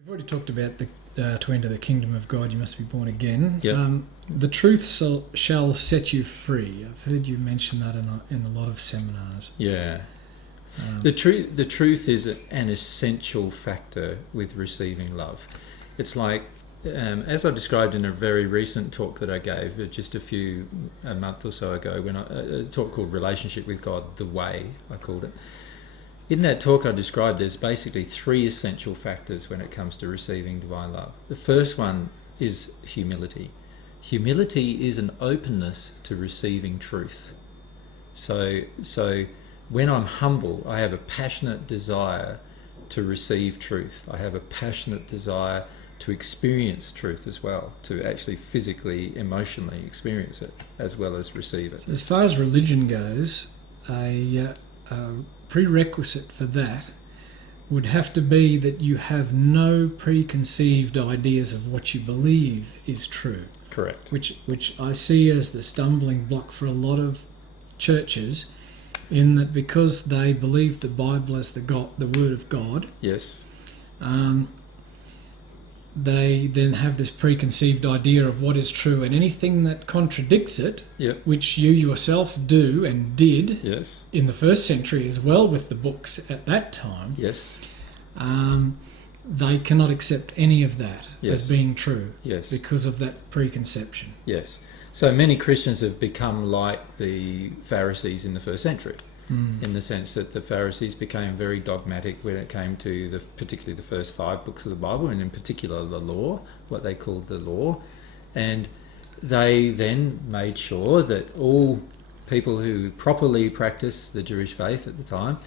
We've already talked about to enter the kingdom of God, you must be born again. Yep. The truth shall set you free. I've heard you mention that in a lot of seminars. Yeah. The truth is an essential factor with receiving love. It's like, as I described in a very recent talk that I gave just a month or so ago, when a talk called Relationship with God, The Way, I called it. In that talk I described there's basically three essential factors when it comes to receiving divine love. The first one is humility. Humility is an openness to receiving truth. So when I'm humble, I have a passionate desire to receive truth. I have a passionate desire to experience truth as well, to actually physically, emotionally experience it as well as receive it. So as far as religion goes, a prerequisite for that would have to be that you have no preconceived ideas of what you believe is true. Correct. Which I see as the stumbling block for a lot of churches, in that because they believe the Bible as the Word of God. Yes. They then have this preconceived idea of what is true, and anything that contradicts it, Yep. which you yourself do and did Yes. in the first century as well with the books at that time, Yes. they cannot accept any of that Yes. as being true. Yes. Because of that preconception. Yes. So many Christians have become like the Pharisees in the first century, in the sense that the Pharisees became very dogmatic when it came to particularly the first 5 books of the Bible, and in particular the law, what they called the law. And they then made sure that all people who properly practiced the Jewish faith at the time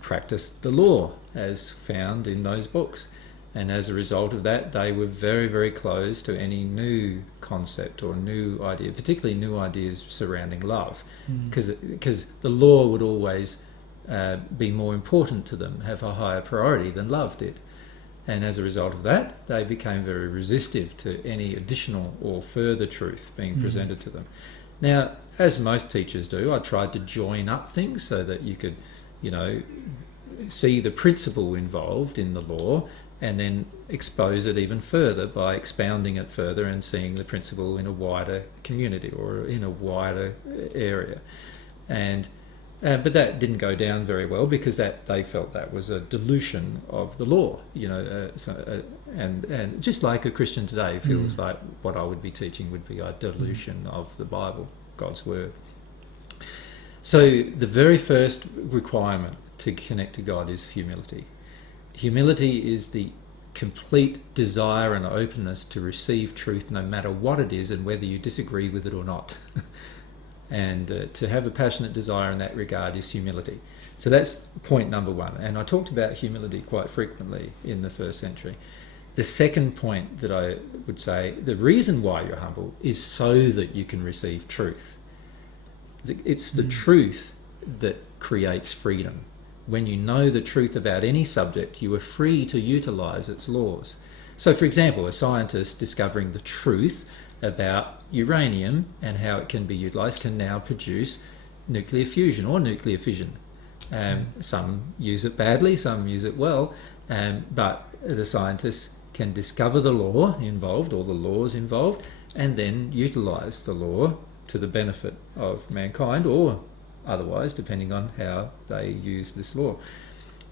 practiced the law as found in those books. And as a result of that, they were very, very close to any new concept or new idea, particularly new ideas surrounding love, because the law would always be more important to them, have a higher priority than love did. And as a result of that, they became very resistive to any additional or further truth being presented to them. Now, as most teachers do, I tried to join up things so that you could, see the principle involved in the law, and then expose it even further by expounding it further and seeing the principle in a wider community or in a wider area. And but that didn't go down very well, because they felt that was a dilution of the law, and just like a Christian today feels like what I would be teaching would be a dilution of the Bible, God's Word. So the very first requirement to connect to God is humility. Humility is the complete desire and openness to receive truth no matter what it is and whether you disagree with it or not. And to have a passionate desire in that regard is humility. So that's point number one. And I talked about humility quite frequently in the first century. The second point that I would say, the reason why you're humble is so that you can receive truth. It's the truth that creates freedom. When you know the truth about any subject, you are free to utilise its laws. So, for example, a scientist discovering the truth about uranium and how it can be utilised can now produce nuclear fusion or nuclear fission. Some use it badly, some use it well, but the scientists can discover the law involved or the laws involved and then utilise the law to the benefit of mankind, or otherwise, depending on how they use this law.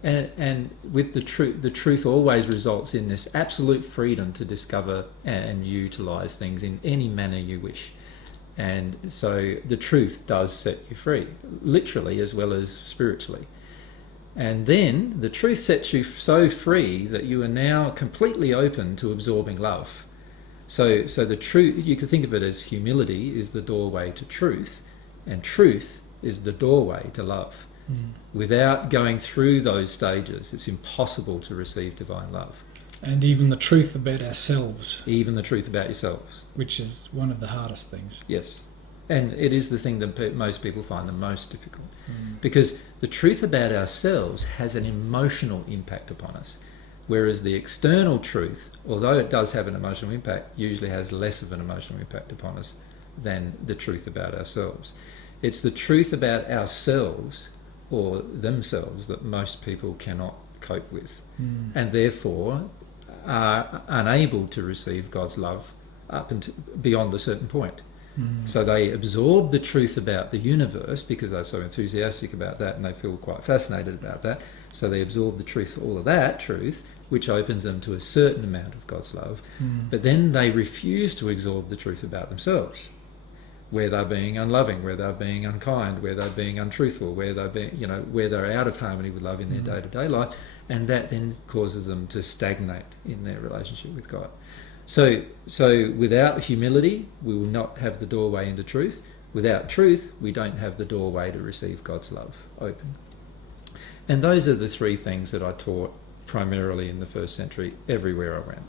And with the truth always results in this absolute freedom to discover and utilise things in any manner you wish. And so the truth does set you free, literally as well as spiritually. And then the truth sets you so free that you are now completely open to absorbing love. So the truth, you can think of it as humility is the doorway to truth, and truth is the doorway to love. Without going through those stages, it's impossible to receive divine love. And even the truth about ourselves. Even the truth about yourselves. Which is one of the hardest things. Yes. And it is the thing that most people find the most difficult. Because the truth about ourselves has an emotional impact upon us. Whereas the external truth, although it does have an emotional impact, usually has less of an emotional impact upon us than the truth about ourselves. It's the truth about ourselves or themselves that most people cannot cope with, and therefore are unable to receive God's love up until beyond a certain point. So they absorb the truth about the universe because they're so enthusiastic about that and they feel quite fascinated about that. So they absorb the truth, all of that truth, which opens them to a certain amount of God's love. But then they refuse to absorb the truth about themselves, where they're being unloving, where they're being unkind, where they're being untruthful, where they're being, where they're out of harmony with love in their day-to-day life, and that then causes them to stagnate in their relationship with God. So without humility, we will not have the doorway into truth. Without truth, we don't have the doorway to receive God's love open. And those are the three things that I taught primarily in the first century, everywhere I went.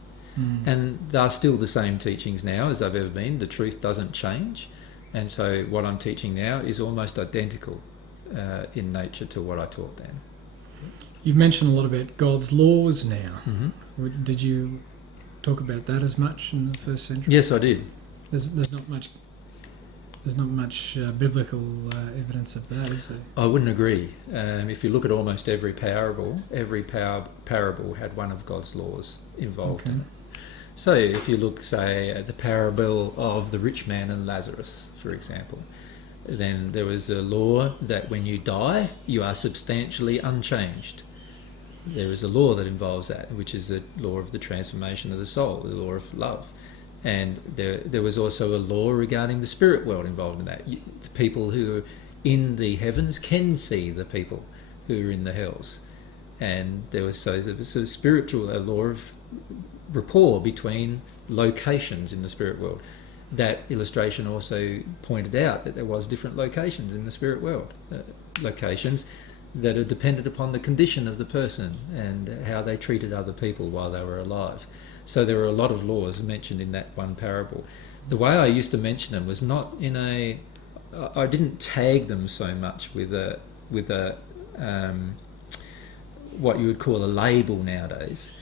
And they're still the same teachings now as they've ever been. The truth doesn't change. And so what I'm teaching now is almost identical in nature to what I taught then. You've mentioned a lot about God's laws now. Did you talk about that as much in the first century? Yes, I did. There's not much biblical evidence of that, is there? I wouldn't agree. If you look at almost every parable had one of God's laws involved in it. So if you look, say, at the parable of the rich man and Lazarus, for example, then there was a law that when you die, you are substantially unchanged. There is a law that involves that, which is the law of the transformation of the soul, the law of love. And there was also a law regarding the spirit world involved in that. The people who are in the heavens can see the people who are in the hells. And there was a law of rapport between locations in the spirit world. That illustration also pointed out that there was different locations in the spirit world, locations that are dependent upon the condition of the person and how they treated other people while they were alive. So there were a lot of laws mentioned in that one parable. The way I used to mention them was not in a... I didn't tag them so much with a what you would call a label nowadays.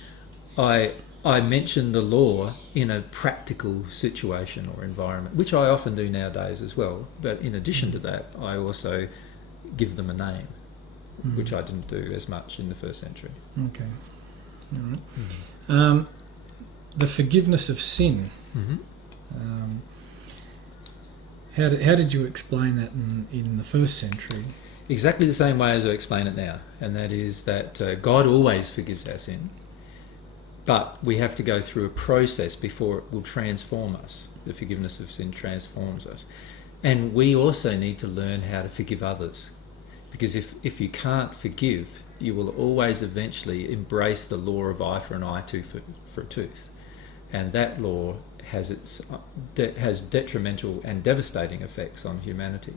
I mentioned the law in a practical situation or environment, which I often do nowadays as well. But in addition to that, I also give them a name, which I didn't do as much in the first century. Okay. All right. The forgiveness of sin. How did you explain that in the first century? Exactly the same way as I explain it now, and that is that God always forgives our sin, but we have to go through a process before it will transform us. The forgiveness of sin transforms us. And we also need to learn how to forgive others, because if you can't forgive, you will always eventually embrace the law of eye for an eye, tooth for a tooth. And that law has detrimental and devastating effects on humanity.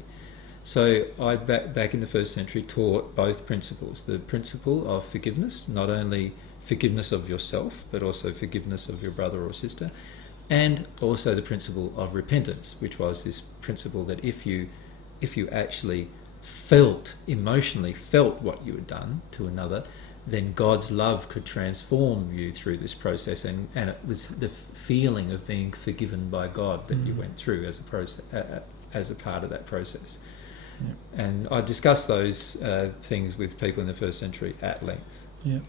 So I, back in the first century, taught both principles. The principle of forgiveness, not only forgiveness of yourself, but also forgiveness of your brother or sister, and also the principle of repentance, which was this principle that if you actually emotionally felt what you had done to another, then God's love could transform you through this process, and it was the feeling of being forgiven by God that you went through as a process, as a part of that process. Yeah. And I discussed those things with people in the first century at length. Yeah.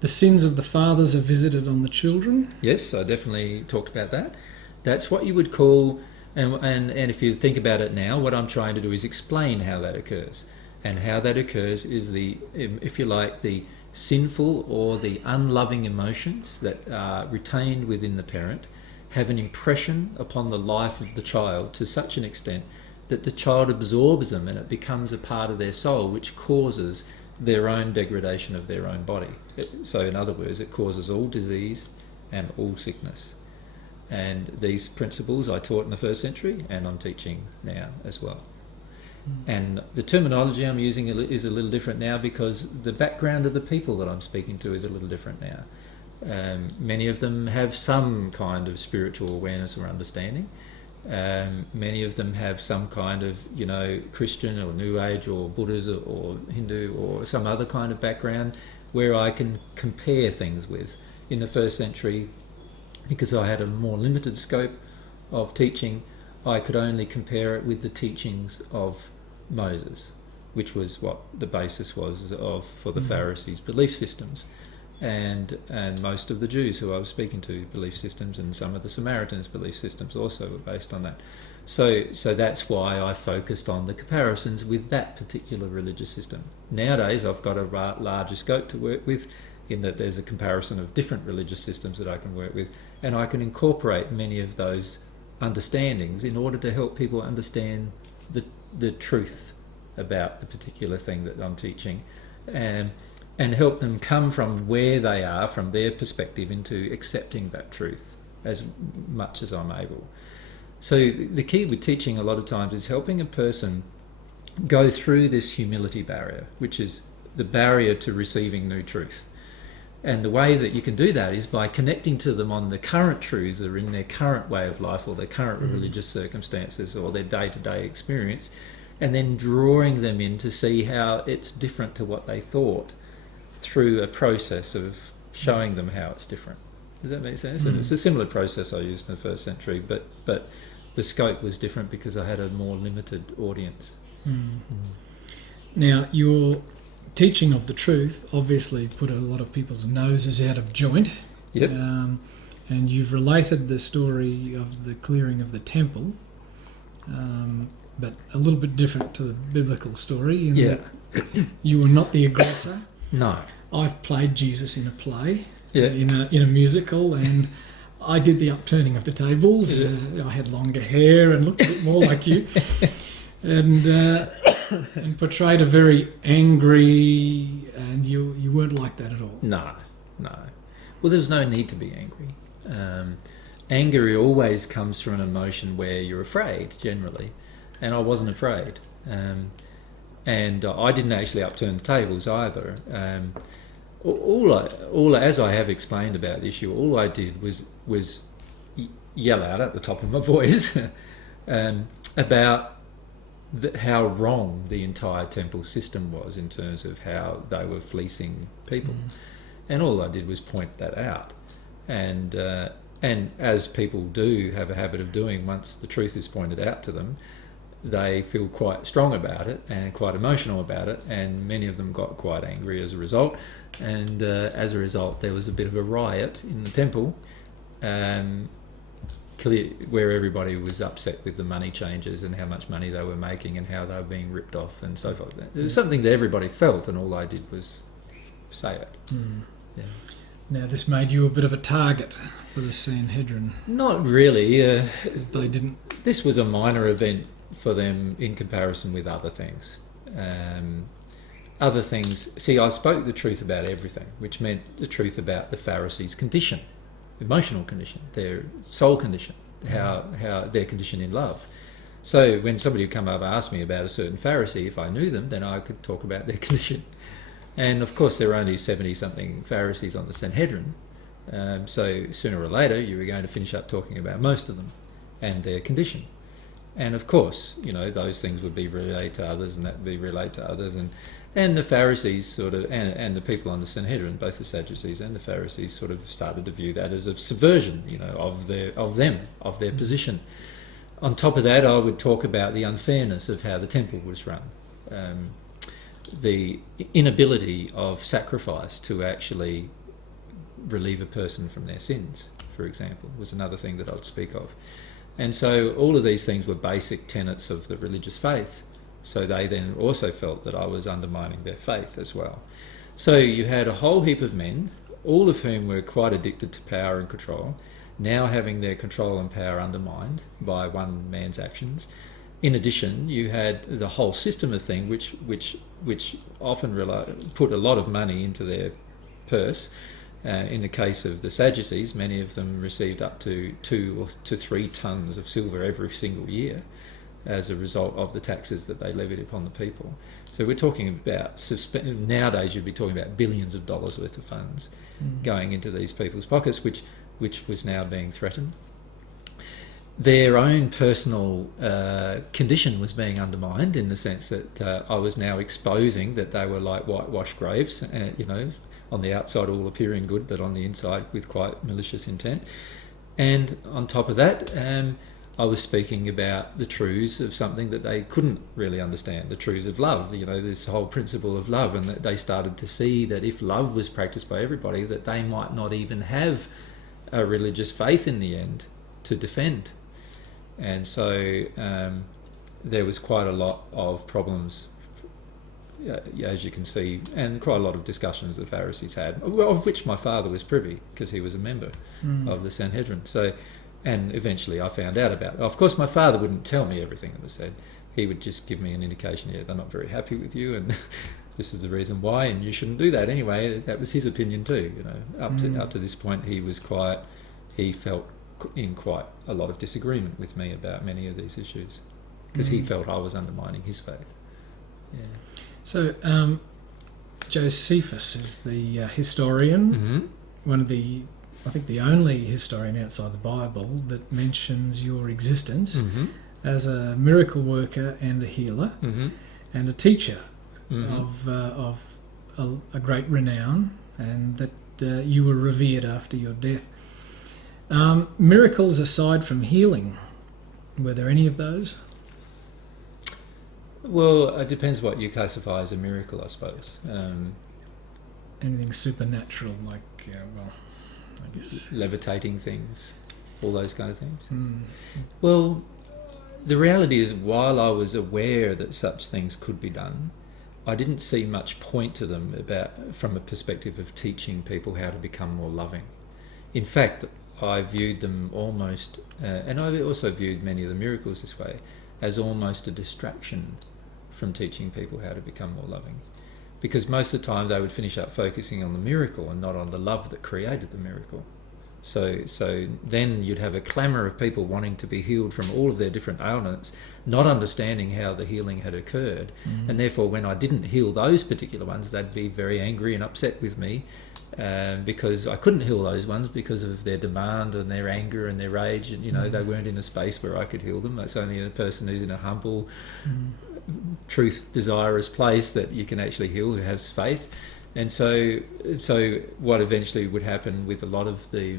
The sins of the fathers are visited on the children. Yes, I definitely talked about that. That's what you would call, and if you think about it now, what I'm trying to do is explain how that occurs. And how that occurs is the, if you like, the sinful or the unloving emotions that are retained within the parent have an impression upon the life of the child to such an extent that the child absorbs them and it becomes a part of their soul, which causes their own degradation of their own body. So in other words, it causes all disease and all sickness. And these principles I taught in the first century and I'm teaching now as well. And the terminology I'm using is a little different now because the background of the people that I'm speaking to is a little different now. Many of them have some kind of spiritual awareness or understanding. Many of them have some kind of, Christian or New Age or Buddhism or Hindu or some other kind of background where I can compare things with. In the first century, because I had a more limited scope of teaching, I could only compare it with the teachings of Moses, which was what the basis was for the Pharisees' belief systems. and most of the Jews who I was speaking to belief systems, and some of the Samaritans' belief systems also were based on that. So that's why I focused on the comparisons with that particular religious system. Nowadays I've got a larger scope to work with, in that there's a comparison of different religious systems that I can work with, and I can incorporate many of those understandings in order to help people understand the truth about the particular thing that I'm teaching, and help them come from where they are, from their perspective, into accepting that truth as much as I'm able. So the key with teaching a lot of times is helping a person go through this humility barrier, which is the barrier to receiving new truth. And the way that you can do that is by connecting to them on the current truths that are in their current way of life, or their current religious circumstances, or their day-to-day experience, and then drawing them in to see how it's different to what they thought, through a process of showing them how it's different. Does that make sense? And it's a similar process I used in the first century, but the scope was different because I had a more limited audience. Now, your teaching of the truth obviously put a lot of people's noses out of joint. Yep. And you've related the story of the clearing of the temple, but a little bit different to the biblical story, in that you were not the aggressor. No. I've played Jesus in a play, Yeah. in a musical, and I did the upturning of the tables. I had longer hair and looked a bit more like you, and portrayed a very angry, and you weren't like that at all. No. Well, there's no need to be angry. Anger always comes from an emotion where you're afraid, generally, and I wasn't afraid. And I didn't actually upturn the tables either. As I have explained about the issue, all I did was yell out at the top of my voice about how wrong the entire temple system was in terms of how they were fleecing people. And all I did was point that out. And as people do have a habit of doing, once the truth is pointed out to them, they feel quite strong about it and quite emotional about it, and many of them got quite angry as a result. And as a result, there was a bit of a riot in the temple, where everybody was upset with the money changes and how much money they were making and how they were being ripped off and so forth. It was something that everybody felt, and all I did was say it. Yeah. Now, this made you a bit of a target for the Sanhedrin. Not really. They didn't. This was a minor event for them in comparison with other things. Other things. See, I spoke the truth about everything, which meant the truth about the Pharisees' condition, emotional condition, their soul condition, how their condition in love. So when somebody would come up and ask me about a certain Pharisee, if I knew them, then I could talk about their condition. And of course, there were only 70-something Pharisees on the Sanhedrin, so sooner or later you were going to finish up talking about most of them and their condition. And of course, those things would be related to others, and that would be related to others, and the Pharisees sort of, and the people on the Sanhedrin, both the Sadducees and the Pharisees, sort of started to view that as a subversion, of their position. On top of that, I would talk about the unfairness of how the temple was run. The inability of sacrifice to actually relieve a person from their sins, for example, was another thing that I'd speak of. And so all of these things were basic tenets of the religious faith. So they then also felt that I was undermining their faith as well. So you had a whole heap of men, all of whom were quite addicted to power and control, now having their control and power undermined by one man's actions. In addition, you had the whole system of thing, which often put a lot of money into their purse. In the case of the Sadducees, many of them received up to 2 to 3 tons of silver every single year as a result of the taxes that they levied upon the people. So we're talking about, nowadays you'd be talking about billions of dollars worth of funds going into these people's pockets, which was now being threatened. Their own personal condition was being undermined, in the sense that I was now exposing that they were like whitewashed graves, on the outside all appearing good, but on the inside with quite malicious intent. And on top of that, I was speaking about the truths of something that they couldn't really understand, the truths of love, you know, this whole principle of love, and that they started to see that if love was practiced by everybody, that they might not even have a religious faith in the end to defend. And so there was quite a lot of problems, as you can see, and quite a lot of discussions the Pharisees had, of which my father was privy because he was a member of the Sanhedrin. So, and eventually I found out about it. Of course, my father wouldn't tell me everything that was said. He would just give me an indication, yeah, they're not very happy with you, and this is the reason why, and you shouldn't do that anyway. That was his opinion too. You know, up to this point, he felt in quite a lot of disagreement with me about many of these issues because he felt I was undermining his faith. Yeah. So Josephus is the historian, one of the, I think the only historian outside the Bible that mentions your existence as a miracle worker and a healer and a teacher of a great renown, and that you were revered after your death. Miracles aside from healing, were there any of those? Well, it depends what you classify as a miracle, I suppose. Anything supernatural, like, well, I guess... levitating things, all those kind of things. Well, the reality is, while I was aware that such things could be done, I didn't see much point to them from a perspective of teaching people how to become more loving. In fact, I viewed them almost, and I also viewed many of the miracles this way, as almost a distraction from teaching people how to become more loving. Because most of the time they would finish up focusing on the miracle and not on the love that created the miracle. So then you'd have a clamour of people wanting to be healed from all of their different ailments, not understanding how the healing had occurred. And therefore when I didn't heal those particular ones, they'd be very angry and upset with me because I couldn't heal those ones because of their demand and their anger and their rage. And, you know, they weren't in a space where I could heal them. That's only a person who's in a humble, truth desirous place that you can actually heal, who has faith. And so what eventually would happen with a lot of the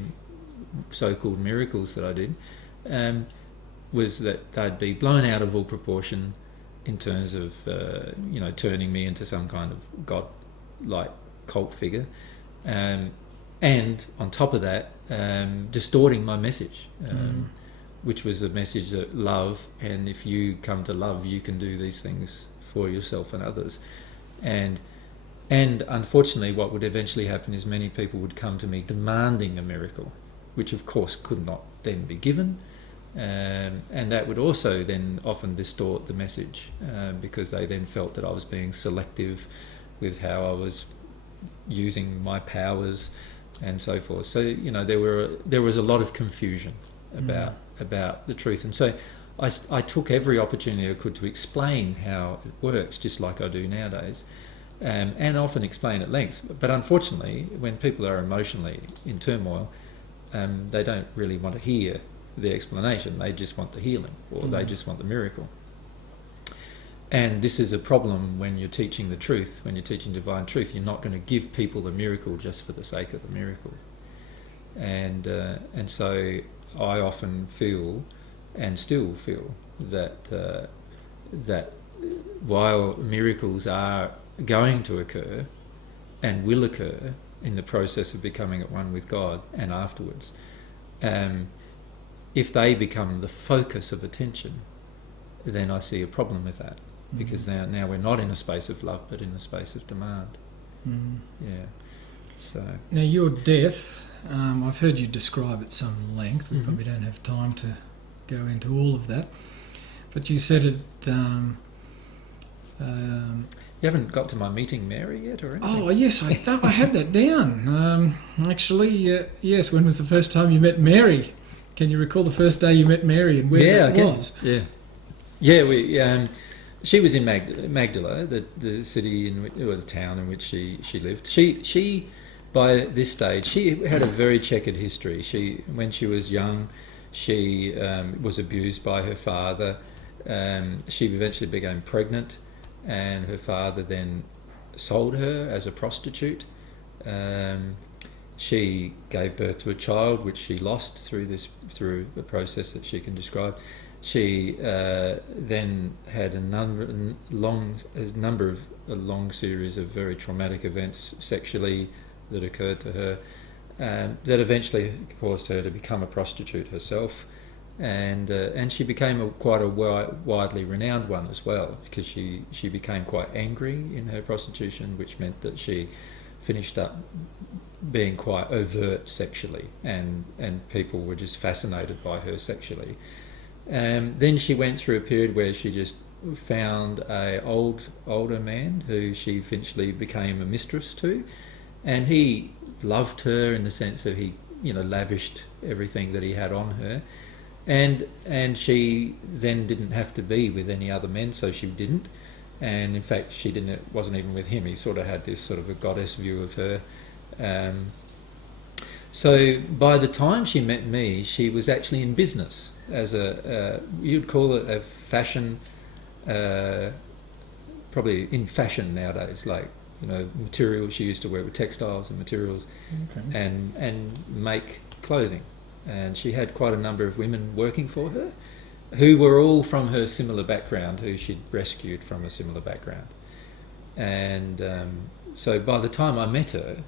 so-called miracles that I did was that they'd be blown out of all proportion in terms of turning me into some kind of god-like cult figure, and on top of that distorting my message, which was a message that love, and if you come to love, you can do these things for yourself and others. And unfortunately what would eventually happen is many people would come to me demanding a miracle, which of course could not then be given, and that would also then often distort the message because they then felt that I was being selective with how I was using my powers and so forth. So, you know, there was a lot of confusion about the truth, and so I took every opportunity I could to explain how it works, just like I do nowadays, and often explain at length. But unfortunately, when people are emotionally in turmoil, they don't really want to hear the explanation. They just want the healing, or they just want the miracle. And this is a problem when you're teaching the truth, when you're teaching divine truth. You're not going to give people the miracle just for the sake of the miracle. And so I often feel, and still feel, that while miracles are going to occur and will occur in the process of becoming at one with God and afterwards, if they become the focus of attention, then I see a problem with that, because now we're not in a space of love but in a space of demand. Yeah. So now your death, I've heard you describe at some length. We probably don't have time to go into all of that, but you said it. You haven't got to my meeting Mary yet, or anything? Oh yes, I had that down. Actually, yes. When was the first time you met Mary? Can you recall the first day you met Mary and where that was? Yeah. She was in Magdala, the city or the town in which she lived. She by this stage, she had a very checkered history. When she was young, she was abused by her father. She eventually became pregnant, and her father then sold her as a prostitute. she gave birth to a child which she lost through a process that she can describe. She then had a long series of very traumatic events sexually that occurred to her, that eventually caused her to become a prostitute herself, and she became quite a widely renowned one as well, because she became quite angry in her prostitution, which meant that she finished up being quite overt sexually, and people were just fascinated by her sexually. Then she went through a period where she just found a older man who she eventually became a mistress to, and he loved her in the sense that he, lavished everything that he had on her, and she then didn't have to be with any other men, so she didn't. And in fact, wasn't even with him. He sort of had this sort of a goddess view of her. So by the time she met me, she was actually in business as you'd call it a fashion, probably in fashion nowadays, like, materials. She used to work with textiles and materials, Okay. and make clothing. And she had quite a number of women working for her, who were all from her similar background, who she'd rescued from a similar background. And so by the time I met her,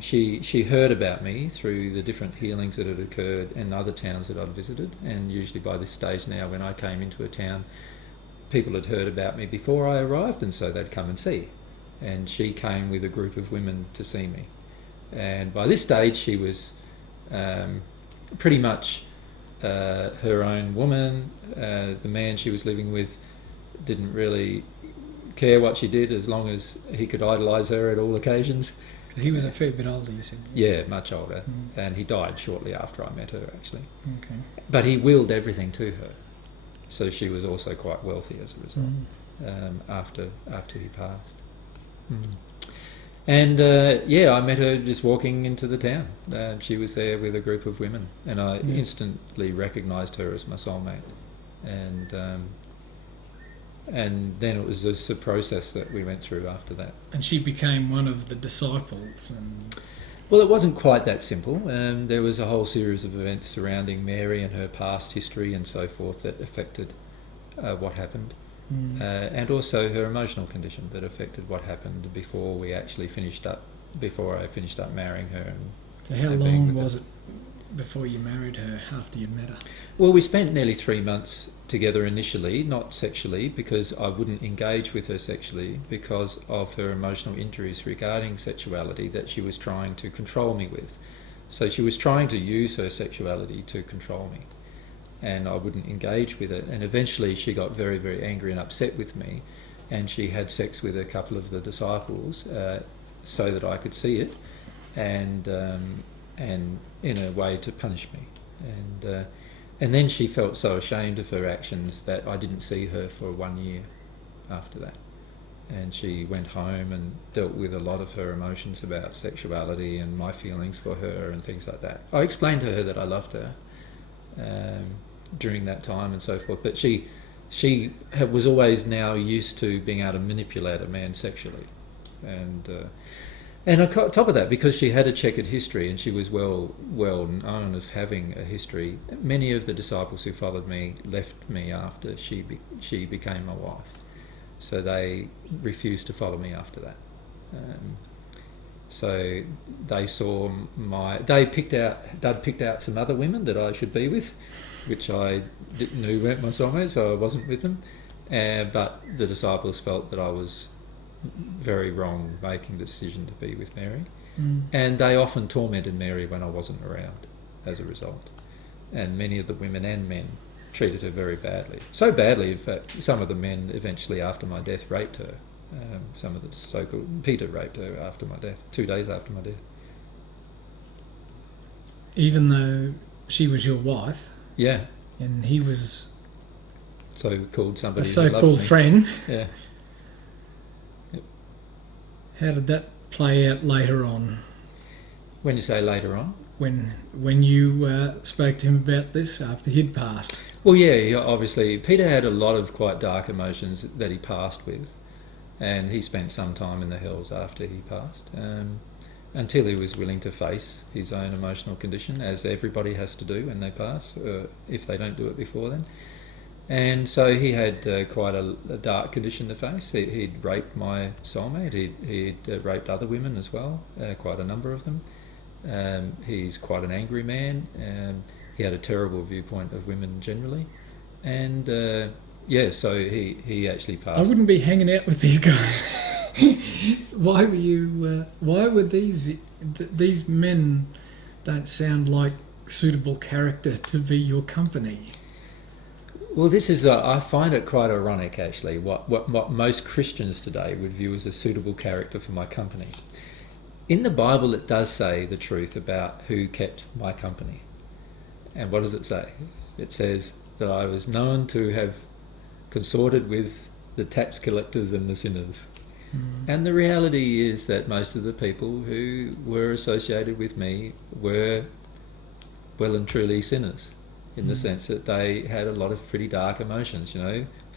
she heard about me through the different healings that had occurred in other towns that I'd visited. And usually by this stage now, when I came into a town, people had heard about me before I arrived, and so they'd come and see. And she came with a group of women to see me. And by this stage, she was pretty much her own woman. The man she was living with didn't really care what she did, as long as he could idolise her at all occasions. So he was a fair bit older, you said? Yeah, much older. And he died shortly after I met her, actually. Okay. But he willed everything to her, so she was also quite wealthy as a result. After he passed. And I met her just walking into the town. She was there with a group of women, and I instantly recognised her as my soulmate. And then it was just a process that we went through after that. And she became one of the disciples. And Well, it wasn't quite that simple. There was a whole series of events surrounding Mary and her past history and so forth that affected what happened. And also her emotional condition that affected what happened before I finished up marrying her. So how long was it before you married her, after you'd met her? Well, we spent nearly 3 months together initially, not sexually, because I wouldn't engage with her sexually because of her emotional injuries regarding sexuality that she was trying to control me with. So she was trying to use her sexuality to control me, and I wouldn't engage with it. And eventually she got very, very angry and upset with me, and she had sex with a couple of the disciples so that I could see it, and in a way to punish me. And then she felt so ashamed of her actions that I didn't see her for 1 year after that. And she went home and dealt with a lot of her emotions about sexuality and my feelings for her and things like that. I explained to her that I loved her during that time and so forth, but she was always now used to being able to manipulate a man sexually. And on top of that, because she had a checkered history and she was well known of having a history, many of the disciples who followed me left me after she became my wife. So they refused to follow me after that. So they saw they'd picked out some other women that I should be with, which I knew weren't my soulmates, so I wasn't with them. But the disciples felt that I was very wrong making the decision to be with Mary, and they often tormented Mary when I wasn't around as a result. And many of the women and men treated her very badly. So badly, in fact, some of the men eventually after my death raped her. Some of the so-called Peter raped her after my death, 2 days after my death. Even though she was your wife? Yeah. And he was so-called somebody a so-called friend? Yeah. How did that play out later on? When you say later on? When you spoke to him about this after he'd passed? Well, yeah, obviously Peter had a lot of quite dark emotions that he passed with, and he spent some time in the hells after he passed. until he was willing to face his own emotional condition, as everybody has to do when they pass, if they don't do it before then. And so he had quite a dark condition to face. He'd raped my soulmate. He'd raped other women as well, quite a number of them. He's quite an angry man. He had a terrible viewpoint of women generally. And so he actually passed. I wouldn't be hanging out with these guys. Why were you? Why were these men? Don't sound like suitable character to be your company. Well, this is I find it quite ironic, actually. What most Christians today would view as a suitable character for my company. In the Bible, it does say the truth about who kept my company. And what does it say? It says that I was known to have consorted with the tax collectors and the sinners. And the reality is that most of the people who were associated with me were well and truly sinners, in the sense that they had a lot of pretty dark emotions.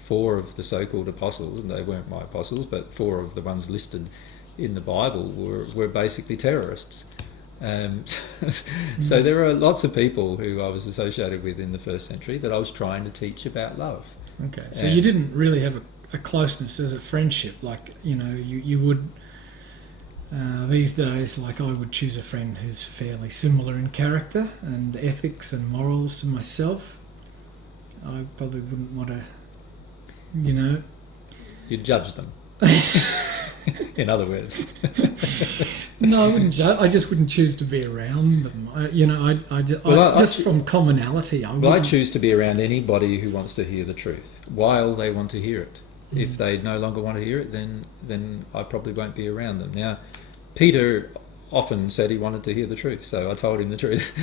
4 of the so-called apostles, and they weren't my apostles, but 4 of the ones listed in the Bible were basically terrorists. So there are lots of people who I was associated with in the first century that I was trying to teach about love. Okay, so you didn't really have a closeness as a friendship, like you would these days. Like I would choose a friend who's fairly similar in character and ethics and morals to myself. I probably wouldn't want to, You'd judge them. In other words. No, I wouldn't. I just wouldn't choose to be around them. Just from commonality. I choose to be around anybody who wants to hear the truth while they want to hear it. If they no longer want to hear it, then I probably won't be around them. Now, Peter often said he wanted to hear the truth, so I told him the truth.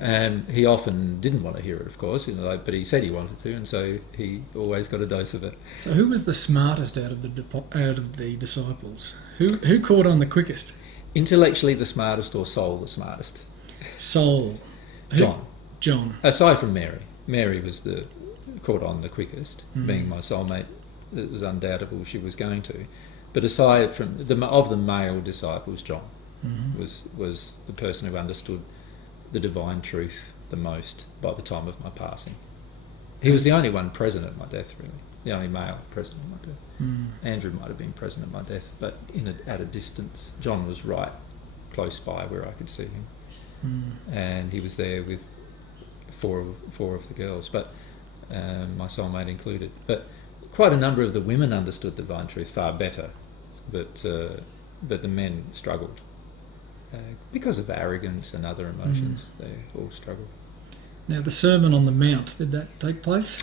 And he often didn't want to hear it, of course, but he said he wanted to, and so he always got a dose of it. So who was the smartest out of the disciples? Who caught on the quickest? Intellectually the smartest, or soul the smartest? Soul. John. Aside from Mary. Mary was caught on the quickest, being my soulmate. It was undoubtable she was going to. But aside from the male disciples, John was the person who understood the divine truth the most by the time of my passing. He was the only one present at my death, really. The only male present at my death. Andrew might have been present at my death, but at a distance. John was right close by where I could see him. And he was there with four of the girls, but my soulmate included. But quite a number of the women understood the divine truth far better, but the men struggled because of arrogance and other emotions. They all struggled. Now, the Sermon on the Mount, did that take place?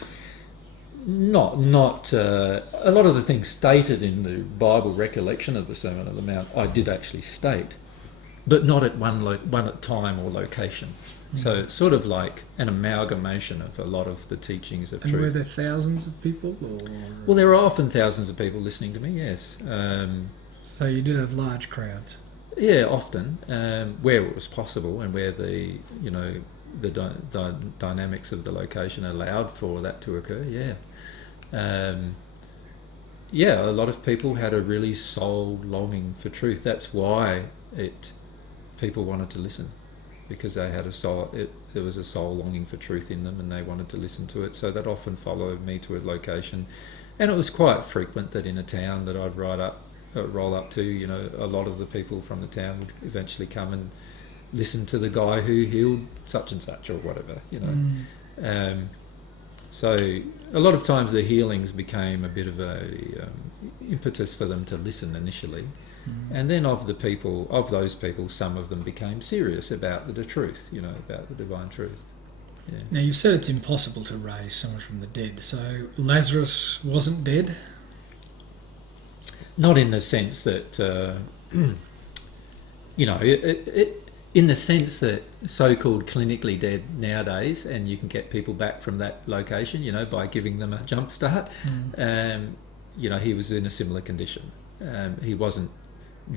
Not. A lot of the things stated in the Bible recollection of the Sermon on the Mount, I did actually state, but not at one time or location. So it's sort of like an amalgamation of a lot of the teachings of truth. And were there thousands of people? Well, there are often thousands of people listening to me, yes. So you did have large crowds? Yeah, often, where it was possible and where the dynamics of the location allowed for that to occur, a lot of people had a really soul longing for truth. That's why people wanted to listen, because they had there was a soul longing for truth in them and they wanted to listen to it. So that often followed me to a location, and it was quite frequent that in a town that I'd roll up to, a lot of the people from the town would eventually come and listen to the guy who healed such and such or whatever, so a lot of times the healings became a bit of a impetus for them to listen initially. And then of those people, some of them became serious about the truth, about the divine truth. Yeah. Now, you've said it's impossible to raise someone from the dead, so Lazarus wasn't dead? Not in the sense that, in the sense that so-called clinically dead nowadays, and you can get people back from that location, by giving them a jump start, he was in a similar condition. He wasn't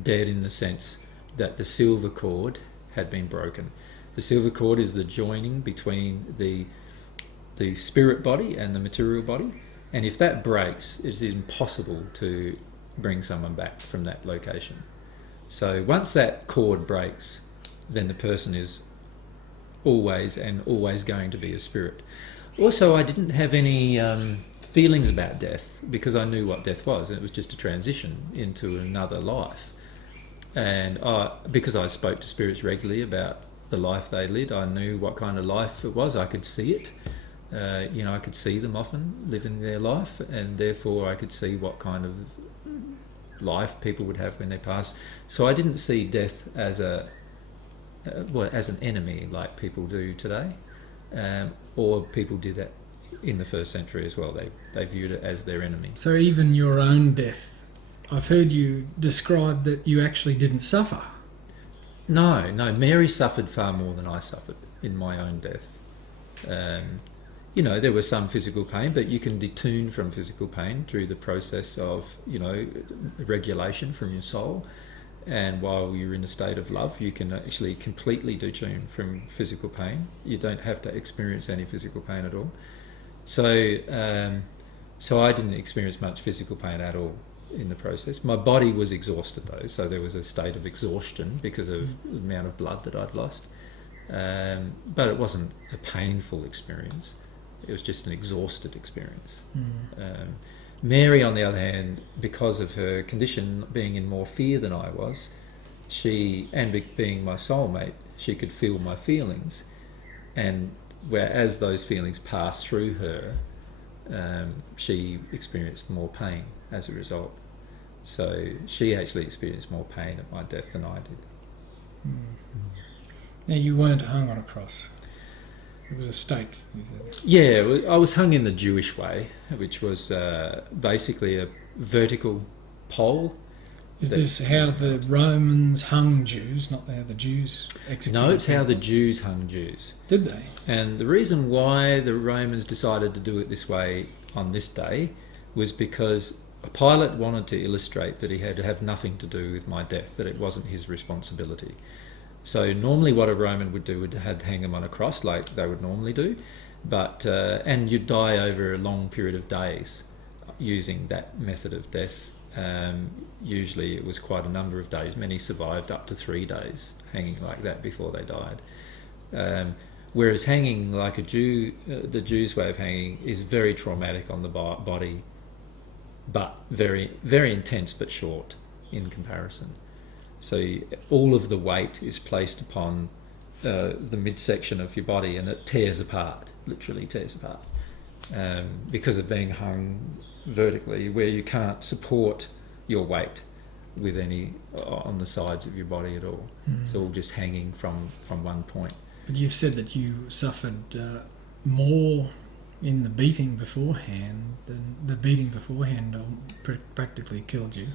dead in the sense that the silver cord had been broken. The silver cord is the joining between the spirit body and the material body, and if that breaks, it's impossible to bring someone back from that location. So once that cord breaks, then the person is always going to be a spirit. Also, I didn't have any feelings about death because I knew what death was. It was just a transition into another life. And because I spoke to spirits regularly about the life they led, I knew what kind of life it was. I could see it. I could see them often living their life, and therefore I could see what kind of life people would have when they pass. So I didn't see death as as an enemy like people do today, or people did that in the first century as well. They viewed it as their enemy. So even your own death, I've heard you describe that you actually didn't suffer. No, Mary suffered far more than I suffered in my own death. There was some physical pain, but you can detune from physical pain through the process of, regulation from your soul. And while you're in a state of love, you can actually completely detune from physical pain. You don't have to experience any physical pain at all. So I didn't experience much physical pain at all in the process. My body was exhausted though, so there was a state of exhaustion because of the amount of blood that I'd lost. But it wasn't a painful experience. It was just an exhausted experience. Mary, on the other hand, because of her condition, being in more fear than I was, being my soulmate, she could feel my feelings. And whereas those feelings passed through her, she experienced more pain as a result. So she actually experienced more pain at my death than I did. Now, you weren't hung on a cross. It was a stake, you said. Yeah, I was hung in the Jewish way, which was basically a vertical pole. Is this how the Romans hung Jews, not how the Jews executed? No, it's how the Jews hung Jews. Did they? And the reason why the Romans decided to do it this way on this day was because Pilate wanted to illustrate that he had to have nothing to do with my death, that it wasn't his responsibility. So normally what a Roman would do would hang him on a cross like they would normally do, but and you'd die over a long period of days using that method of death. Usually it was quite a number of days. Many survived up to 3 days hanging like that before they died. Whereas hanging like a Jew, the Jews' way of hanging is very traumatic on the body, but very, very intense but short in comparison. So all of the weight is placed upon the midsection of your body, and it tears apart, literally tears apart, because of being hung vertically, where you can't support your weight with any on the sides of your body at all. It's all just hanging from one point. But you've said that you suffered more in the beating beforehand than the beating beforehand practically killed you.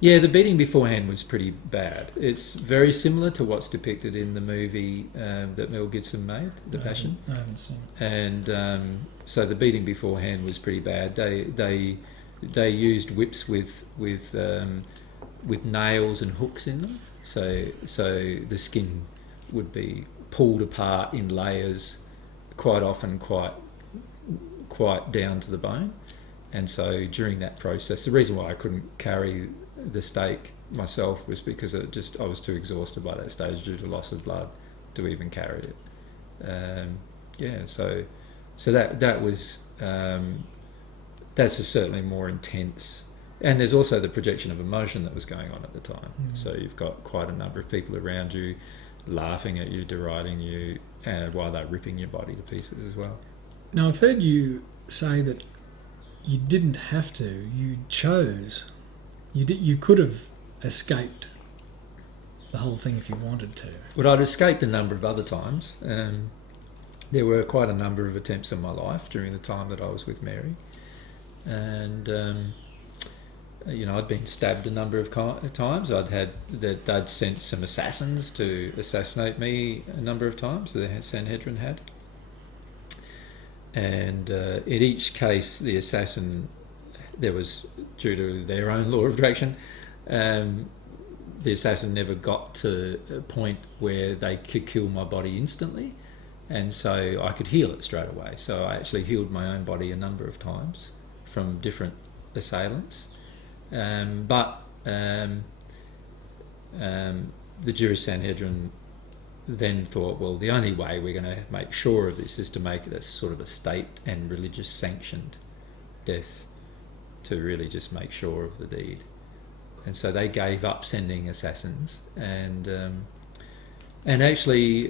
Yeah, the beating beforehand was pretty bad. It's very similar to what's depicted in the movie that Mel Gibson made, The Passion. I haven't seen it. And so the beating beforehand was pretty bad. They used whips with nails and hooks in them. So the skin would be pulled apart in layers, quite often quite down to the bone. And so during that process, the reason why I couldn't carry the stake myself was because I was too exhausted by that stage due to loss of blood to even carry it. So that was that's a certainly more intense. And there's also the projection of emotion that was going on at the time. So you've got quite a number of people around you laughing at you, deriding you, and while they're ripping your body to pieces as well. Now, I've heard you say that you didn't have to, you chose. You could have escaped the whole thing if you wanted to. Well, I'd escaped a number of other times. There were quite a number of attempts in my life during the time that I was with Mary. And, I'd been stabbed a number of times. They'd sent some assassins to assassinate me a number of times, the Sanhedrin had. And in each case, the assassin, there was, due to their own law of attraction, the assassin never got to a point where they could kill my body instantly, and so I could heal it straight away. So I actually healed my own body a number of times from different assailants. But the Jewish Sanhedrin then thought, well, the only way we're going to make sure of this is to make it a sort of a state and religious sanctioned death, to really just make sure of the deed. And so they gave up sending assassins, and actually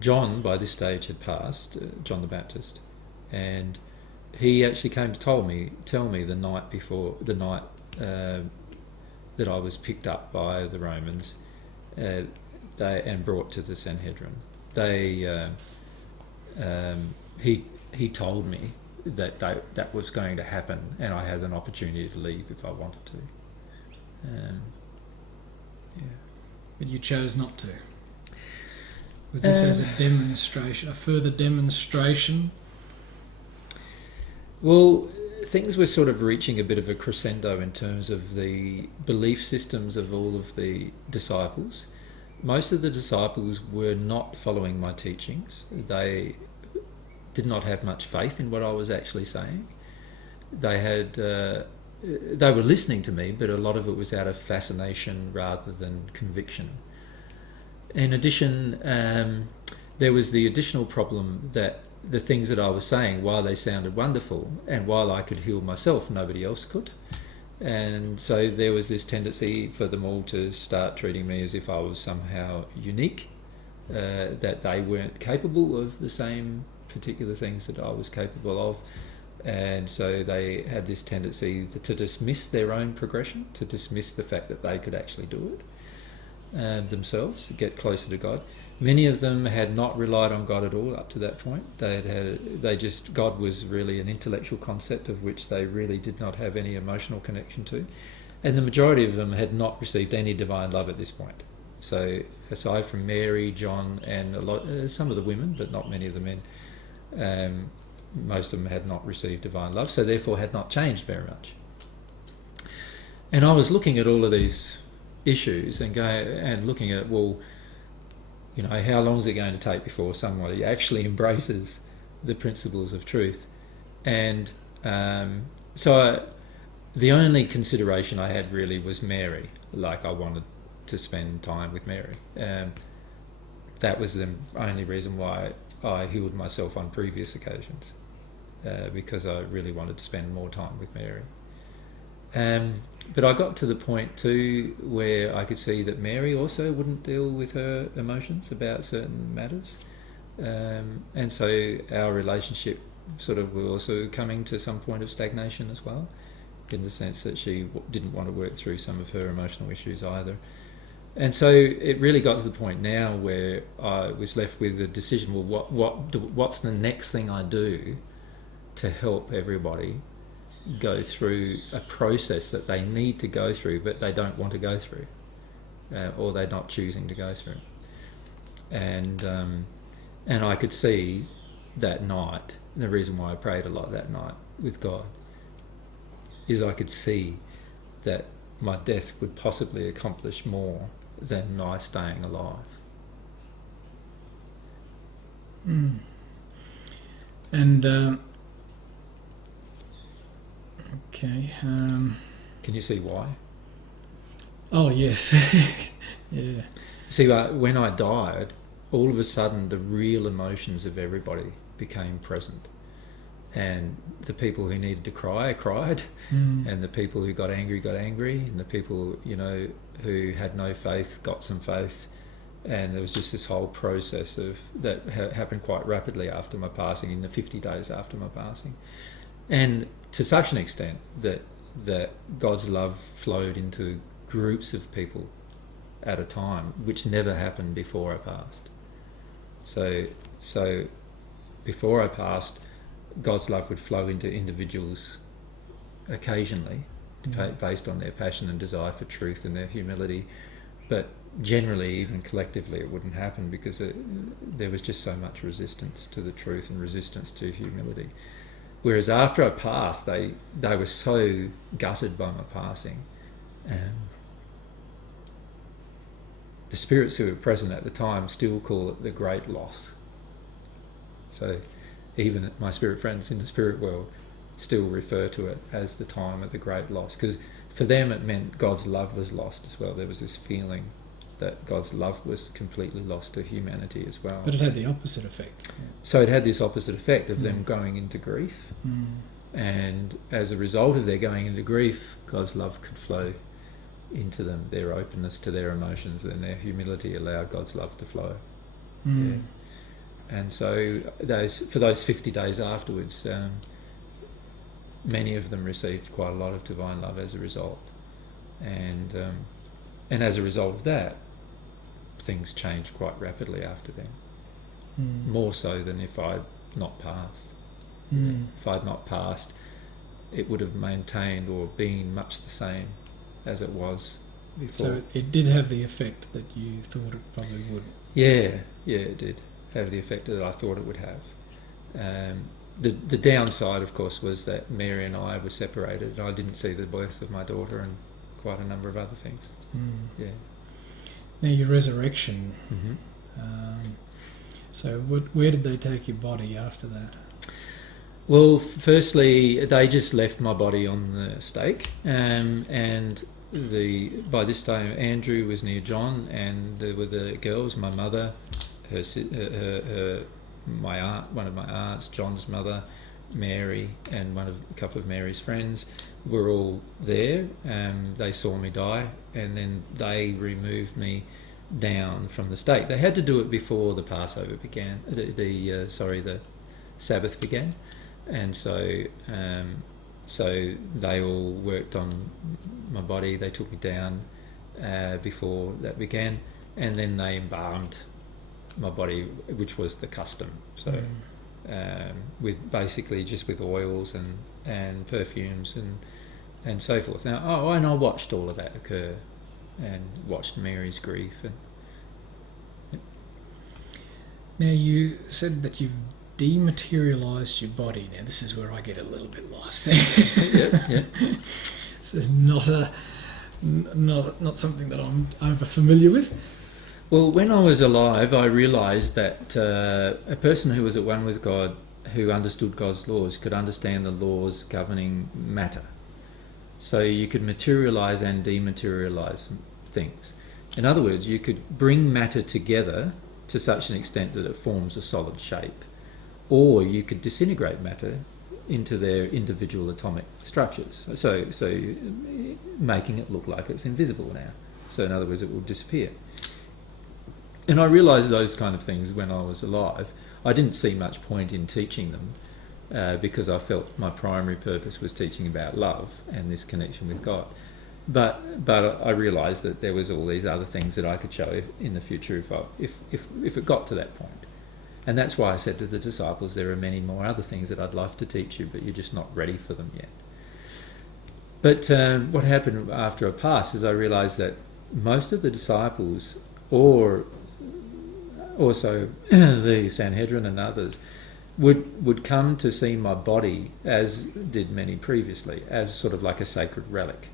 John by this stage had passed, John the Baptist, and he actually came to tell me the night before, the night that I was picked up by the Romans, and brought to the Sanhedrin. He told me that that was going to happen, and I had an opportunity to leave if I wanted to. Yeah. But you chose not to. Was this as a demonstration, a further demonstration? Well, things were sort of reaching a bit of a crescendo in terms of the belief systems of all of the disciples. Most of the disciples were not following my teachings. They did not have much faith in what I was actually saying. They were listening to me, but a lot of it was out of fascination rather than conviction. In addition, there was the additional problem that the things that I was saying, while they sounded wonderful and while I could heal myself, nobody else could. And so there was this tendency for them all to start treating me as if I was somehow unique, that they weren't capable of the same particular things that I was capable of. And so they had this tendency to dismiss their own progression, to dismiss the fact that they could actually do it themselves, to get closer to God. Many of them had not relied on God at all up to that point. God was really an intellectual concept of which they really did not have any emotional connection to. And the majority of them had not received any divine love at this point. So aside from Mary, John, and some of the women, but not many of the men, most of them had not received divine love, so therefore had not changed very much. And I was looking at all of these issues and looking at, well, you know, how long is it going to take before somebody actually embraces the principles of truth? And the only consideration I had really was Mary. Like, I wanted to spend time with Mary. That was the only reason why I healed myself on previous occasions, because I really wanted to spend more time with Mary. But I got to the point too where I could see that Mary also wouldn't deal with her emotions about certain matters, and so our relationship sort of was also coming to some point of stagnation as well, in the sense that she didn't want to work through some of her emotional issues either. And so it really got to the point now where I was left with the decision, well, what's the next thing I do to help everybody go through a process that they need to go through but they don't want to go through, or they're not choosing to go through. And I could see that night, the reason why I prayed a lot that night with God, is I could see that my death would possibly accomplish more than my staying alive. And okay. Can you see why? Oh yes. Yeah. See, when I died, all of a sudden the real emotions of everybody became present. And the people who needed to cry, cried, and the people who got angry, and the people, you know, who had no faith got some faith. And there was just this whole process that happened quite rapidly after my passing, in the 50 days after my passing. And to such an extent that God's love flowed into groups of people at a time, which never happened before I passed. So before I passed, God's love would flow into individuals occasionally, based on their passion and desire for truth and their humility. But generally, even collectively, it wouldn't happen because there was just so much resistance to the truth and resistance to humility. Whereas after I passed, they were so gutted by my passing. The spirits who were present at the time still call it the great loss. So even my spirit friends in the spirit world still refer to it as the time of the great loss, because for them it meant God's love was lost as well. There was this feeling that God's love was completely lost to humanity as well. But it had the opposite effect. So it had this opposite effect of them going into grief, and as a result of their going into grief, God's love could flow into them. Their openness to their emotions and their humility allowed God's love to flow. Yeah. And so for those 50 days afterwards, many of them received quite a lot of divine love as a result, and as a result of that, things changed quite rapidly after then, more so than if I'd not passed. If I'd not passed, it would have maintained or been much the same as it was before. So it did have the effect that you thought it probably would. Yeah, it did have the effect that I thought it would have. The downside, of course, was that Mary and I were separated. I didn't see the birth of my daughter and quite a number of other things. Yeah. Now your resurrection. So where did they take your body after that? Well, firstly, they just left my body on the stake, and by this time Andrew was near John, and there were the girls, my mother, my aunt, one of my aunts, John's mother, Mary, and a couple of Mary's friends were all there. They saw me die, and then they removed me down from the stake. They had to do it before the Passover began, the Sabbath began, and so they all worked on my body. They took me down before that began, and then they embalmed my body, which was the custom. So with basically just with oils and perfumes and so forth. Now, and I watched all of that occur, and watched Mary's grief. Now you said that you've dematerialised your body. Now this is where I get a little bit lost. Yeah. This is not something that I'm over familiar with. Well, when I was alive, I realised that a person who was at one with God, who understood God's laws, could understand the laws governing matter. So you could materialise and dematerialise things. In other words, you could bring matter together to such an extent that it forms a solid shape, or you could disintegrate matter into their individual atomic structures, so making it look like it's invisible now. So in other words, it will disappear. And I realised those kind of things when I was alive. I didn't see much point in teaching them because I felt my primary purpose was teaching about love and this connection with God. But I realised that there was all these other things that I could show in the future if it got to that point. And that's why I said to the disciples, there are many more other things that I'd love to teach you, but you're just not ready for them yet. But what happened after I passed is I realised that most of the disciples, or also the Sanhedrin and others, would come to see my body, as did many previously, as sort of like a sacred relic.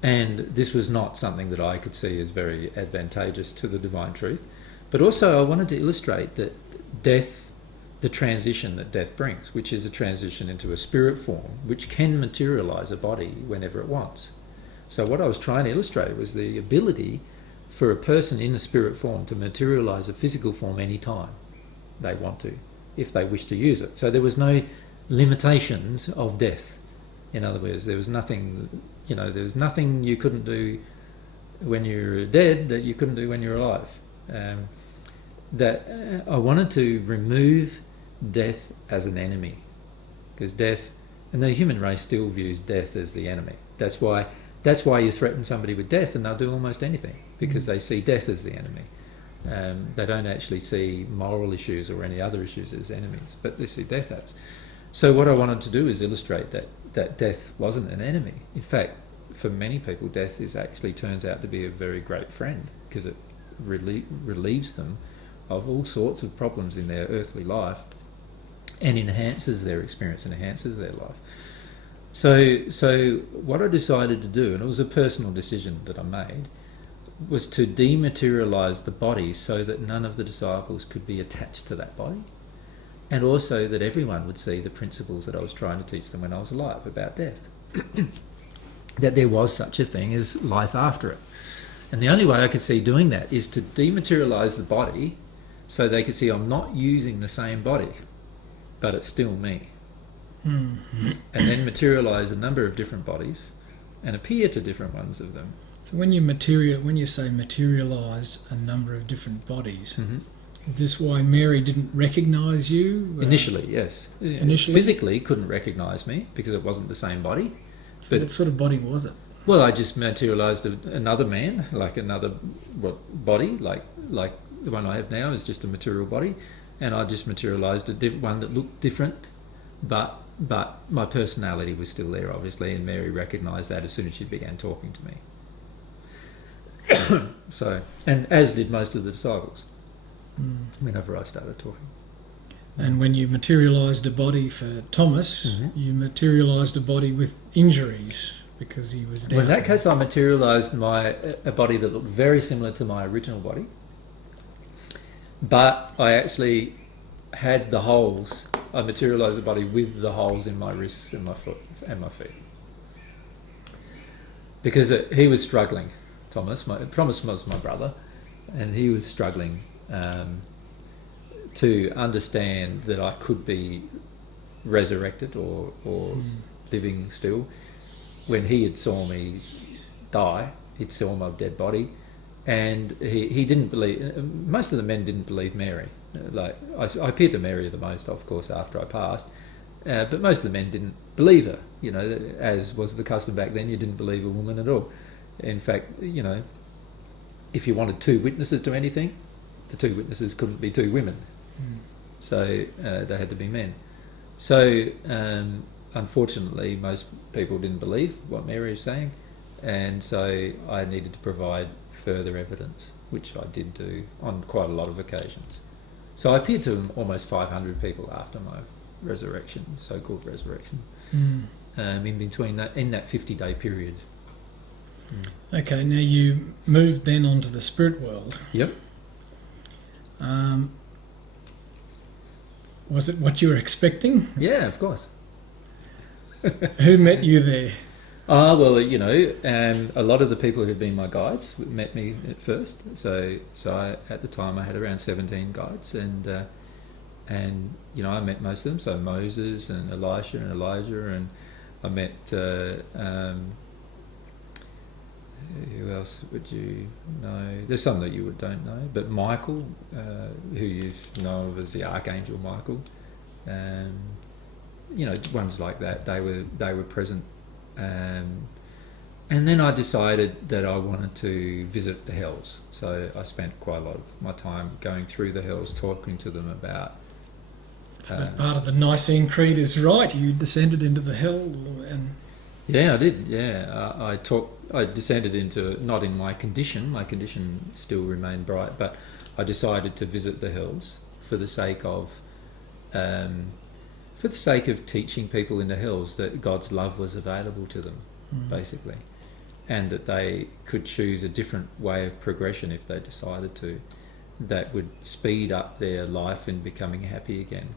And this was not something that I could see as very advantageous to the divine truth. But also I wanted to illustrate that death, the transition that death brings, which is a transition into a spirit form, which can materialise a body whenever it wants. So what I was trying to illustrate was the ability for a person in a spirit form to materialise a physical form any time they want to, if they wish to use it. So there was no limitations of death. In other words, there was nothing, there was nothing you couldn't do when you're dead that you couldn't do when you're alive. I wanted to remove death as an enemy, because death, and the human race still views death as the enemy. That's why you threaten somebody with death and they'll do almost anything, because they see death as the enemy. They don't actually see moral issues or any other issues as enemies, but they see death as. So what I wanted to do is illustrate that death wasn't an enemy. In fact, for many people, death actually turns out to be a very great friend, because it relieves them of all sorts of problems in their earthly life and enhances their experience, enhances their life. So what I decided to do, and it was a personal decision that I made, was to dematerialise the body so that none of the disciples could be attached to that body, and also that everyone would see the principles that I was trying to teach them when I was alive about death. that there was such a thing as life after it. And the only way I could see doing that is to dematerialise the body so they could see I'm not using the same body, but it's still me. Mm-hmm. And then materialise a number of different bodies and appear to different ones of them. So when you say materialised a number of different bodies, Mm-hmm. is this why Mary didn't recognise you? Initially, yes. Initially? Physically couldn't recognise me because it wasn't the same body. So what sort of body was it? Well, I just materialised another man, like another body, like the one I have now is just a material body, and I just materialised one that looked different, but my personality was still there, obviously, and Mary recognised that as soon as she began talking to me. So, and as did most of the disciples, whenever I started talking. And when you materialised a body for Thomas, Mm-hmm. you materialised a body with injuries because he was down. Well, in that case, I materialised a body that looked very similar to my original body, but I actually had the holes. I materialised the body with the holes in my wrists and my foot and my feet, because he was struggling. Thomas was my brother, and he was struggling to understand that I could be resurrected or living still. When he had saw me die, he'd saw my dead body, and he didn't believe. Most of the men didn't believe Mary. Like I appeared to Mary the most, of course, after I passed, but most of the men didn't believe her. You know, as was the custom back then, you didn't believe a woman at all. In fact, you know, if you wanted two witnesses to anything, the two witnesses couldn't be two women, so they had to be men. So unfortunately, most people didn't believe what Mary was saying, and so I needed to provide further evidence, which I did do on quite a lot of occasions. So I appeared to almost 500 people after my resurrection, so-called resurrection, in that 50-day period. Okay, now you moved then onto the spirit world. Yep. Was it what you were expecting? Yeah, of course. Who met you there? Well, you know, a lot of the people who'd been my guides met me at first. So at the time I had around 17 guides, and you know, I met most of them. So Moses and Elisha and Elijah, and I met who else would you know? There's some that you don't know, but Michael, who you know of as the Archangel Michael, you know, ones like that. They were present. And then I decided that I wanted to visit the hells, so I spent quite a lot of my time going through the hells, talking to them about. So that part of the Nicene Creed is right. You descended into the hell, and yeah, I did. Yeah, I descended into, not in my condition. My condition still remained bright, but I decided to visit the hells for the sake of. For the sake of teaching people in the hills that God's love was available to them, basically, and that they could choose a different way of progression if they decided to, that would speed up their life in becoming happy again.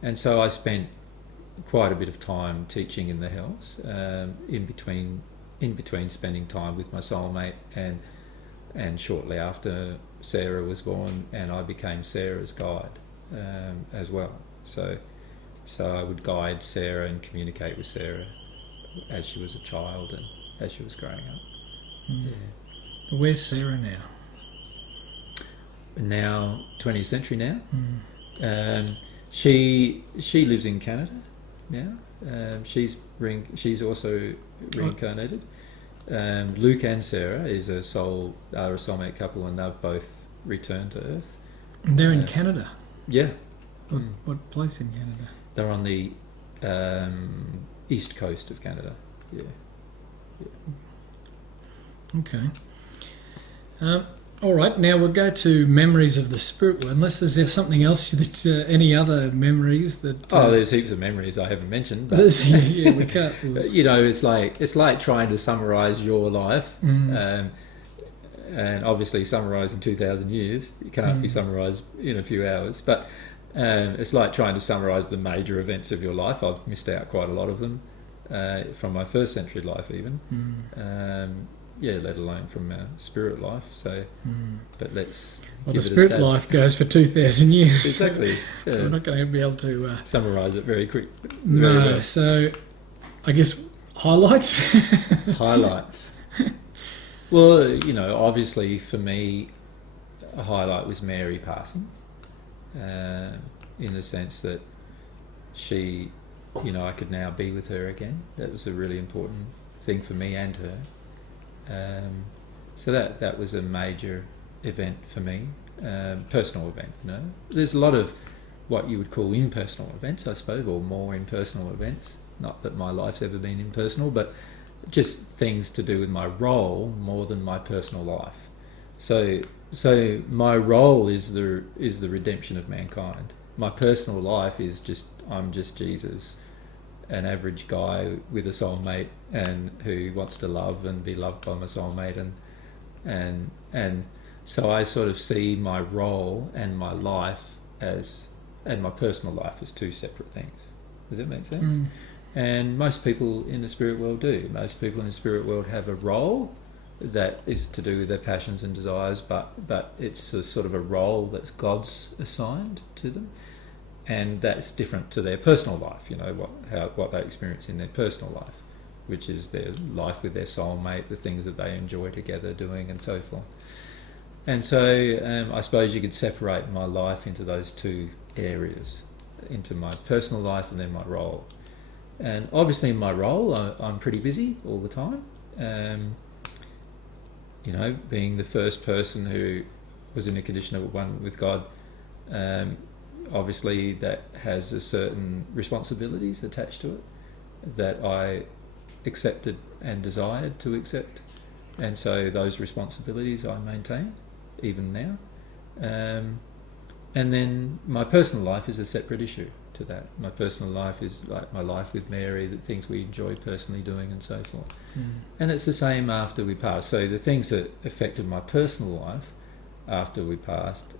And so I spent quite a bit of time teaching in the hills, in between spending time with my soulmate, and shortly after Sarah was born, and I became Sarah's guide as well. So I would guide Sarah and communicate with Sarah as she was a child and as she was growing up. Yeah. But where's Sarah now? Now, 20th century now. She lives in Canada now. She's also reincarnated. Luke and Sarah are a soulmate couple, and they've both returned to Earth. And they're in Canada? Yeah. What place in Canada? They're on the east coast of Canada. Yeah. Okay. All right. Now we'll go to memories of the spirit world. Unless there's something else that any other memories that. There's heaps of memories I haven't mentioned. But yeah, we can't. You know, it's like trying to summarise your life, and obviously summarising 2,000 years. It can't be summarised in a few hours, but. It's like trying to summarise the major events of your life. I've missed out quite a lot of them, from my first century life even. Mm. Let alone from our spirit life. So, but let's. Well, give the it a spirit stab. life goes for 2,000 years. Exactly. So we're not going to be able to Summarise it very quick. No. Very well. So, I guess highlights. Highlights. Well, obviously for me, a highlight was Mary passing, in the sense that she, I could now be with her again. That was a really important thing for me and her. So that was a major event for me, personal event. There's a lot of what you would call impersonal events, I suppose, or more impersonal events. Not that my life's ever been impersonal, but just things to do with my role more than my personal life. So my role is the redemption of mankind. My personal life is I'm just Jesus, an average guy with a soulmate and who wants to love and be loved by my soulmate, and so I sort of see my role and my life and my personal life as two separate things. Does that make sense? Mm. And most people in the spirit world do. Most people in the spirit world have a role that is to do with their passions and desires, but it's a sort of a role that's God's assigned to them, and that's different to their personal life. What they experience in their personal life, which is their life with their soulmate, the things that they enjoy together doing, and so forth. And so I suppose you could separate my life into those two areas, into my personal life and then my role. And obviously in my role, I'm pretty busy all the time. Being the first person who was in a condition of one with God, obviously that has a certain responsibilities attached to it that I accepted and desired to accept. And so those responsibilities I maintain, even now. And then my personal life is a separate issue to that. My personal life is like my life with Mary, the things we enjoy personally doing and so forth. And it's the same after we pass. So the things that affected my personal life after we passed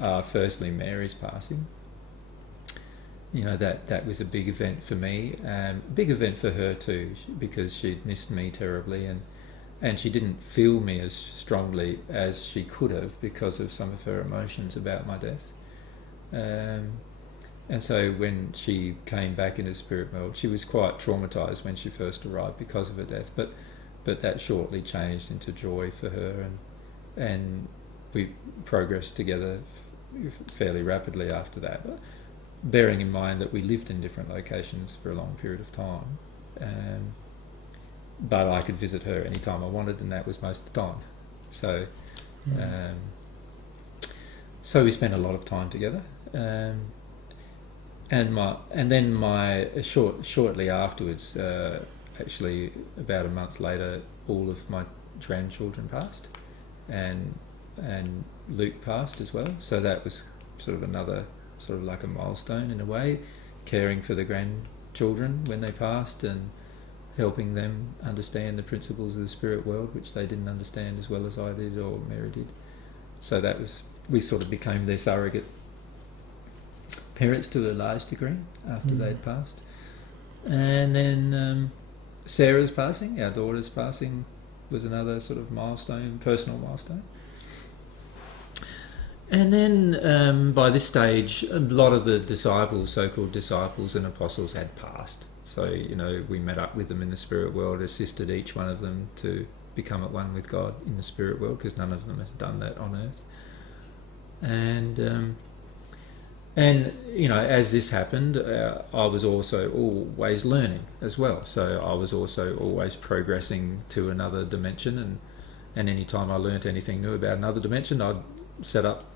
are firstly Mary's passing. That was a big event for me, big event for her too, because she'd missed me terribly, and she didn't feel me as strongly as she could have because of some of her emotions about my death. And so when she came back into the spirit world, she was quite traumatised when she first arrived because of her death, but that shortly changed into joy for her, and we progressed together fairly rapidly after that, bearing in mind that we lived in different locations for a long period of time. But I could visit her anytime I wanted, and that was most of the time. So, so we spent a lot of time together. Shortly afterwards, actually about a month later, all of my grandchildren passed, and Luke passed as well. So that was sort of another sort of like a milestone in a way, caring for the grandchildren when they passed and helping them understand the principles of the spirit world, which they didn't understand as well as I did or Mary did. So we sort of became their surrogate parents to a large degree after they'd passed. And then Sarah's passing, our daughter's passing, was another sort of milestone, personal milestone. And then by this stage, a lot of the disciples, so-called disciples and apostles, had passed. So, we met up with them in the spirit world, assisted each one of them to become at one with God in the spirit world, because none of them had done that on earth. And as this happened, I was also always learning as well. So I was also always progressing to another dimension, and any time I learnt anything new about another dimension, I'd set up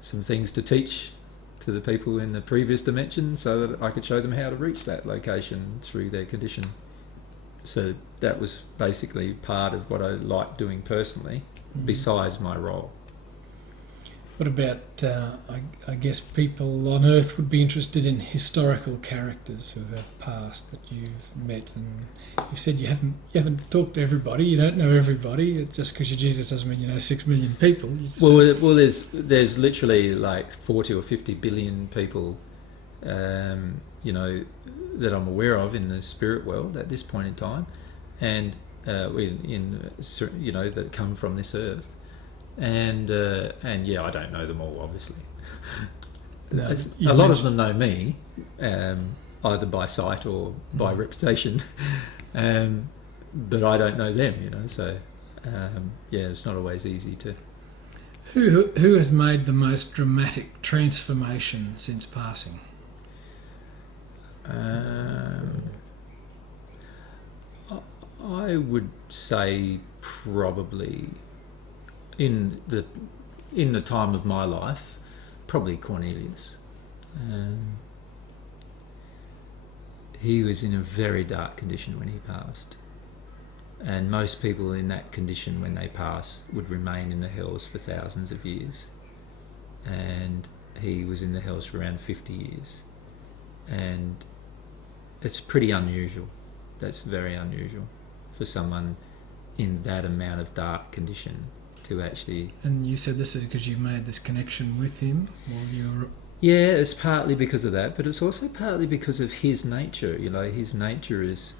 some things to teach to the people in the previous dimension so that I could show them how to reach that location through their condition. So that was basically part of what I liked doing personally, besides my role. What about, I guess people on Earth would be interested in historical characters who have passed that you've met, and you said you haven't talked to everybody, you don't know everybody. Just because you're Jesus doesn't mean you know 6 million people. Well, there's literally like 40 or 50 billion people you know, that I'm aware of in the spirit world at this point in time, and you know, that come from this earth, and yeah, I don't know them all, obviously. No, A lot of them know me, either by sight or by reputation, but I don't know them, you know. So yeah, it's not always easy to. Who has made the most dramatic transformation since passing? I would say probably in the time of my life, probably Cornelius. He was in a very dark condition when he passed, and most people in that condition when they pass would remain in the hells for thousands of years, and he was in the hells for around 50 years, and it's pretty unusual. That's very unusual for someone in that amount of dark condition to actually. And you said this is because you made this connection with him while you were. Yeah, it's partly because of that, but it's also partly because of his nature. You know, his nature is,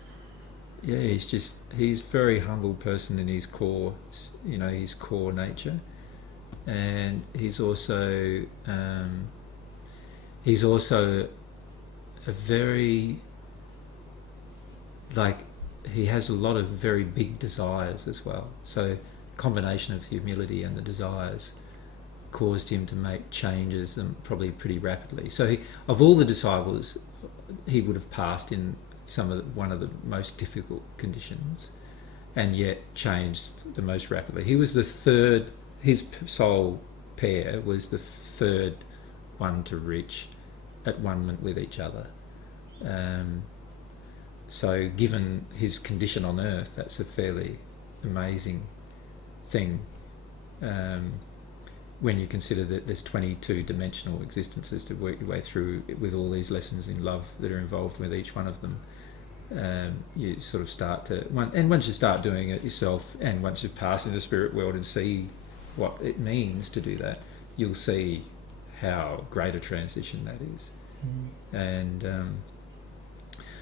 yeah, he's a very humble person in his core, you know, his core nature, and he's also a very, like, he has a lot of very big desires as well. So, combination of humility and the desires caused him to make changes, and probably pretty rapidly. So, of all the disciples, he would have passed in one of the most difficult conditions, and yet changed the most rapidly. He was the third. His soul pair was the third one to reach at one with each other. So given his condition on earth, that's a fairly amazing thing, when you consider that there's 22 dimensional existences to work your way through with all these lessons in love that are involved with each one of them. You sort of start to, and once you start doing it yourself, and once you pass into the spirit world and see what it means to do that, you'll see how great a transition that is. And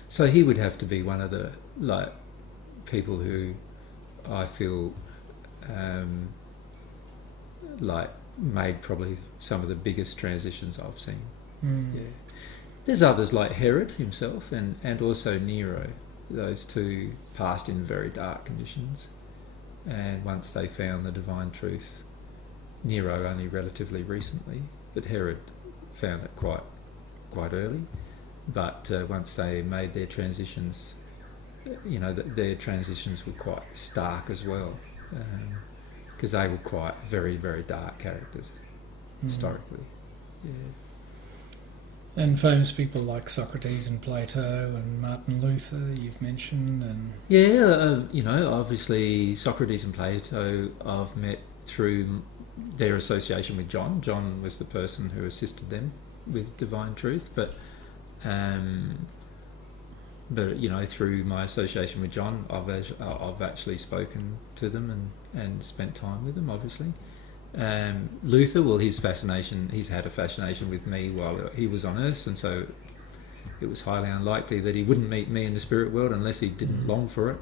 so he would have to be one of the people who I feel made probably some of the biggest transitions I've seen. Yeah. There's others like Herod himself and also Nero. Those two passed in very dark conditions, and once they found the divine truth, Nero only relatively recently, but Herod found it quite early. But once they made their transitions, you know, their transitions were quite stark as well, because they were quite very, very dark characters historically. Yeah. And famous people like Socrates and Plato and Martin Luther you've mentioned, and you know, obviously Socrates and Plato I've met through their association with John. John was the person who assisted them with divine truth, but you know, through my association with John, I've actually spoken to them and spent time with them, obviously. Luther, well, he's had a fascination with me while he was on earth, and so it was highly unlikely that he wouldn't meet me in the spirit world unless he didn't long for it,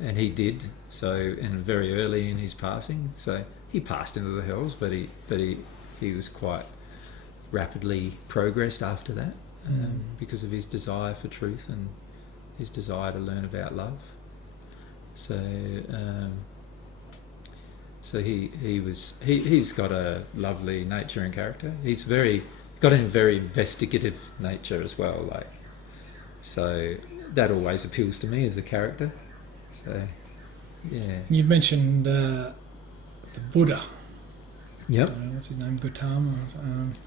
and he did. So, and very early in his passing, so he passed into the hells, but he was quite rapidly progressed after that, because of his desire for truth and his desire to learn about love. So he's got a lovely nature and character. He's got a very investigative nature as well. So that always appeals to me as a character. So yeah. You mentioned the Buddha. Yep. What's his name? Gautama.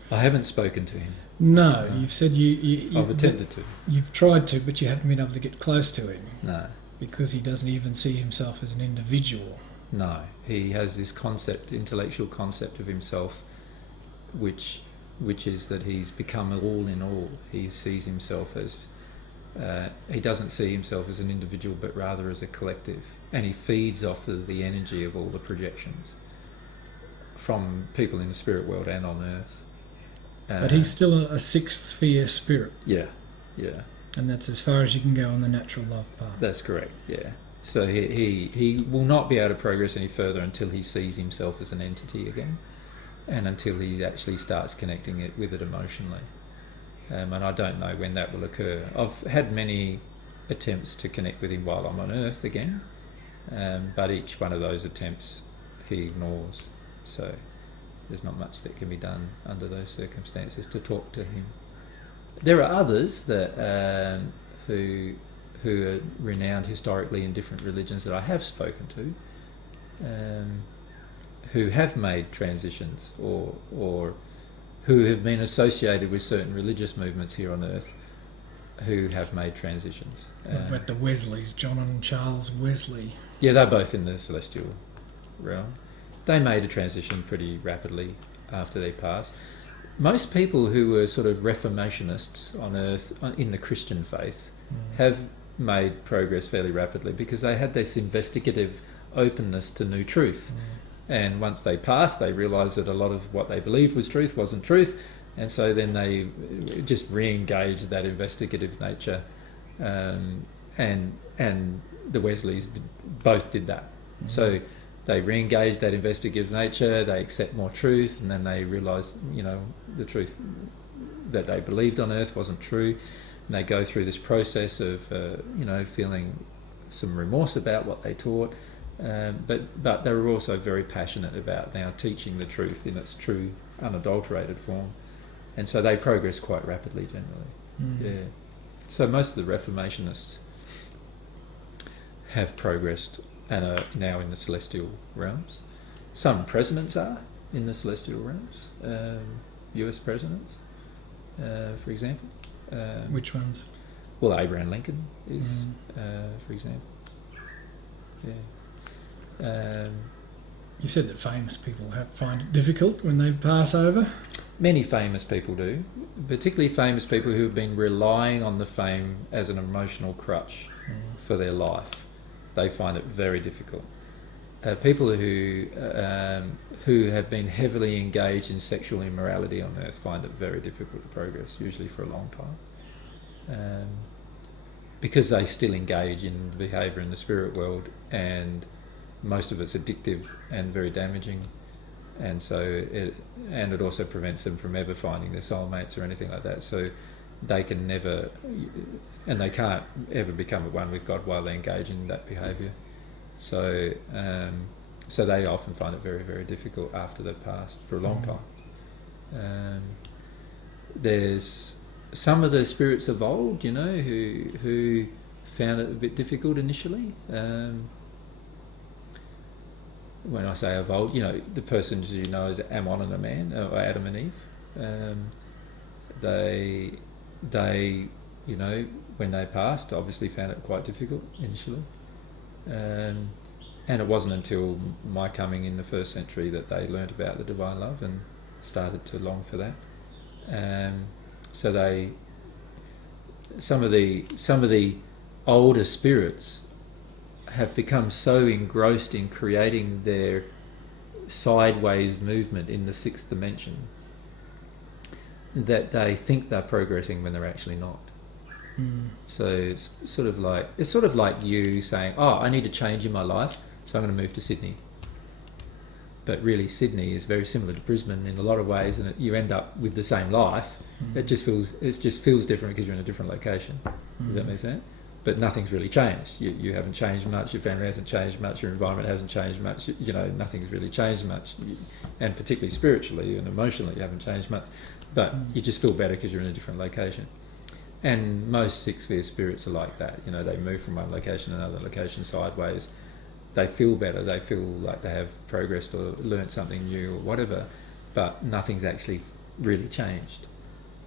I haven't spoken to him. No, you've said you I've attempted to. You've tried to, but you haven't been able to get close to him. No. Because he doesn't even see himself as an individual. No, he has this intellectual concept of himself, which is that he's become all in all. He sees himself as he doesn't see himself as an individual, but rather as a collective, and he feeds off of the energy of all the projections from people in the spirit world and on earth. But he's still a sixth sphere spirit. Yeah, yeah. And that's as far as you can go on the natural love path. That's correct, yeah. So he will not be able to progress any further until he sees himself as an entity again, and until he actually starts connecting it with it emotionally. And I don't know when that will occur. I've had many attempts to connect with him while I'm on Earth again, but each one of those attempts he ignores. So there's not much that can be done under those circumstances to talk to him. There are others that who are renowned historically in different religions that I have spoken to, who have made transitions or who have been associated with certain religious movements here on Earth, who have made transitions. What about the Wesleys, John and Charles Wesley? Yeah, they're both in the celestial realm. They made a transition pretty rapidly after they passed. Most people who were sort of reformationists on Earth in the Christian faith have made progress fairly rapidly because they had this investigative openness to new truth. And once they passed, they realised that a lot of what they believed was truth wasn't truth, and so then they just re-engaged that investigative nature, and the Wesleys both did that. So they re-engage that investigative nature, they accept more truth, and then they realise, the truth that they believed on Earth wasn't true, and they go through this process of, feeling some remorse about what they taught, but they were also very passionate about now teaching the truth in its true, unadulterated form, and so they progress quite rapidly generally. Yeah. So most of the Reformationists have progressed and are now in the celestial realms. Some presidents are in the celestial realms, US presidents, for example. Which ones? Well, Abraham Lincoln is, for example. Yeah. You said that famous people find it difficult when they pass over. Many famous people do, particularly famous people who have been relying on the fame as an emotional crutch for their life. They find it very difficult. People who have been heavily engaged in sexual immorality on Earth find it very difficult to progress, usually for a long time, because they still engage in behaviour in the spirit world, and most of it's addictive and very damaging, and so it also prevents them from ever finding their soulmates or anything like that. So they can never, and they can't ever become at one with God while they engage in that behaviour. So they often find it very, very difficult after they've passed for a long time. There's some of the spirits of old, who found it a bit difficult initially. When I say of old, the persons as Ammon and Aman, or Adam and Eve, they when they passed, obviously found it quite difficult initially. And it wasn't until my coming in the first century that they learnt about the divine love and started to long for that. So some of the older spirits have become so engrossed in creating their sideways movement in the sixth dimension that they think they're progressing when they're actually not. So it's sort of like you saying, I need a change in my life, so I'm going to move to Sydney. But really, Sydney is very similar to Brisbane in a lot of ways, and you end up with the same life. It just feels different because you're in a different location. Does that make sense? But nothing's really changed. You haven't changed much. Your family hasn't changed much. Your environment hasn't changed much. Nothing's really changed much, and particularly spiritually and emotionally, you haven't changed much. But you just feel better because you're in a different location. And most six-sphere spirits are like that. They move from one location to another location sideways. They feel better. They feel like they have progressed or learnt something new or whatever, but nothing's actually really changed.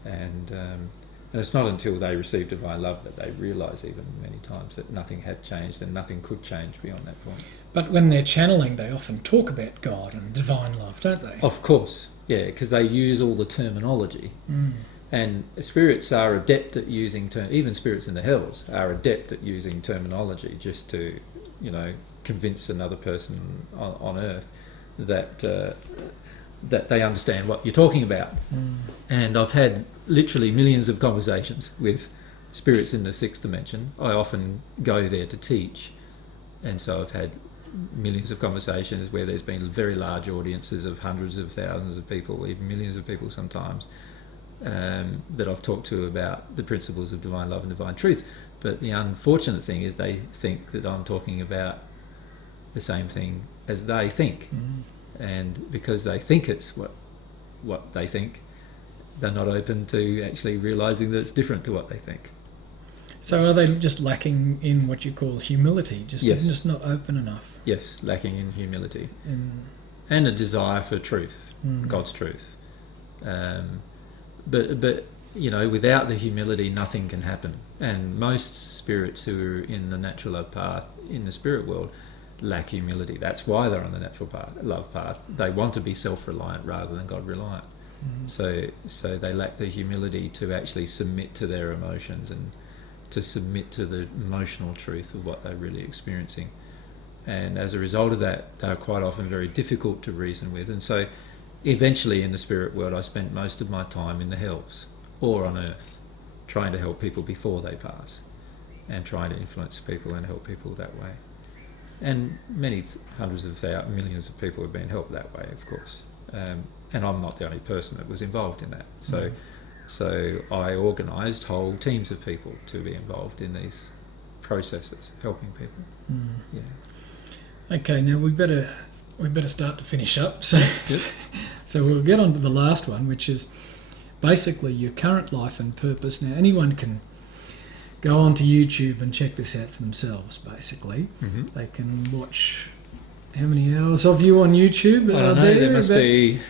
And it's not until they receive divine love that they realise even many times that nothing had changed and nothing could change beyond that point. But when they're channeling, they often talk about God and divine love, don't they? Of course, yeah, because they use all the terminology. And spirits are adept at using even spirits in the hells are adept at using terminology just to, convince another person on Earth that that they understand what you're talking about. And I've had literally millions of conversations with spirits in the sixth dimension. I often go there to teach, and so I've had millions of conversations where there's been very large audiences of hundreds of thousands of people, even millions of people sometimes, that I've talked to about the principles of divine love and divine truth. But the unfortunate thing is they think that I'm talking about the same thing as they think. And because they think it's what they think, they're not open to actually realising that it's different to what they think. So are they just lacking in what you call humility? Yes. Just not open enough? Yes, lacking in humility. And a desire for truth, God's truth. But you know, without the humility, nothing can happen. And most spirits who are in the natural love path in the spirit world lack humility. That's why they're on the natural path, love path. They want to be self-reliant rather than God-reliant. So they lack the humility to actually submit to their emotions and to submit to the emotional truth of what they're really experiencing. And as a result of that, they're quite often very difficult to reason with. And so eventually in the spirit world, I spent most of my time in the hells or on earth, trying to help people before they pass and trying to influence people and help people that way. And many hundreds of thousands, millions of people have been helped that way, of course. And I'm not the only person that was involved in that. So I organised whole teams of people to be involved in these processes, helping people. Yeah. Okay, now we better start to finish up. So we'll get on to the last one, which is basically your current life and purpose. Now, anyone can go onto YouTube and check this out for themselves, basically. They can watch how many hours of you on YouTube? I don't know, there must be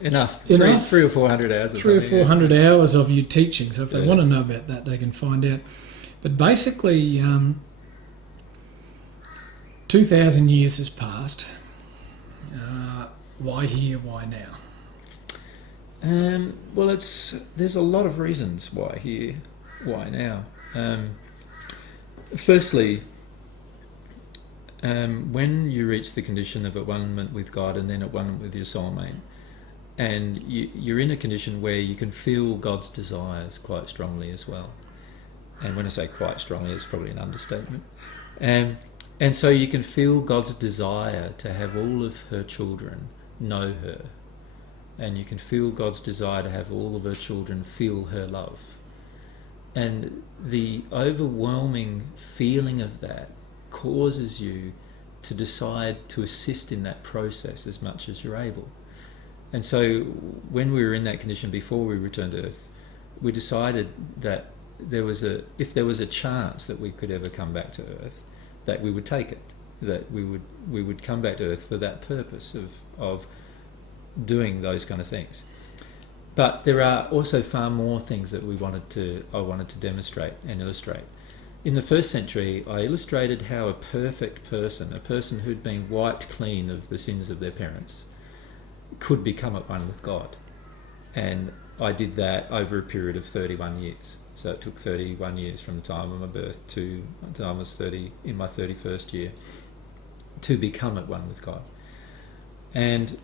enough. 300 or 400 hours. 300 or 400 hours of you teaching. So if they want to know about that, they can find out. But basically, 2,000 years has passed. Why here? Why now? Well, there's a lot of reasons why here, why now. Firstly, when you reach the condition of at one with God and then at one with your soulmate, and you're in a condition where you can feel God's desires quite strongly as well. And when I say quite strongly, it's probably an understatement. And so you can feel God's desire to have all of her children know her. And you can feel God's desire to have all of her children feel her love. And the overwhelming feeling of that causes you to decide to assist in that process as much as you're able. And so when we were in that condition before we returned to Earth, we decided that if there was a chance that we could ever come back to Earth, that we would take it, that we would come back to Earth for that purpose of doing those kind of things. But there are also far more things that I wanted to demonstrate and illustrate. In the first century, I illustrated how a perfect person, a person who'd been wiped clean of the sins of their parents, could become at one with God. And I did that over a period of 31 years. So it took 31 years from the time of my birth to the time I was 30, in my 31st year, to become at one with God. And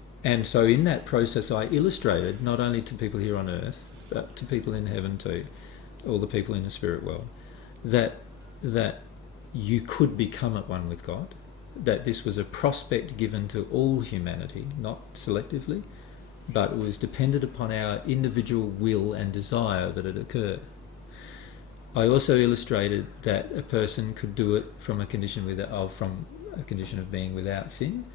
so in that process I illustrated, not only to people here on earth, but to people in heaven too, all the people in the spirit world, that you could become at one with God, that this was a prospect given to all humanity, not selectively, but it was dependent upon our individual will and desire that it occurred. I also illustrated that a person could do it from a condition of being without sin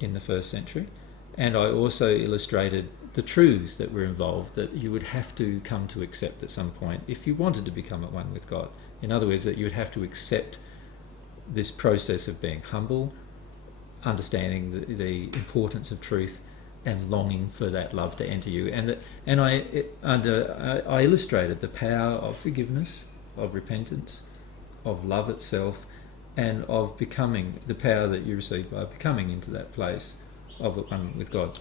in the first century. And I also illustrated the truths that were involved that you would have to come to accept at some point if you wanted to become at one with God. In other words, that you would have to accept this process of being humble, understanding the importance of truth, and longing for that love to enter you. And I illustrated the power of forgiveness, of repentance, of love itself, and of becoming, the power that you receive by becoming into that place of one with God.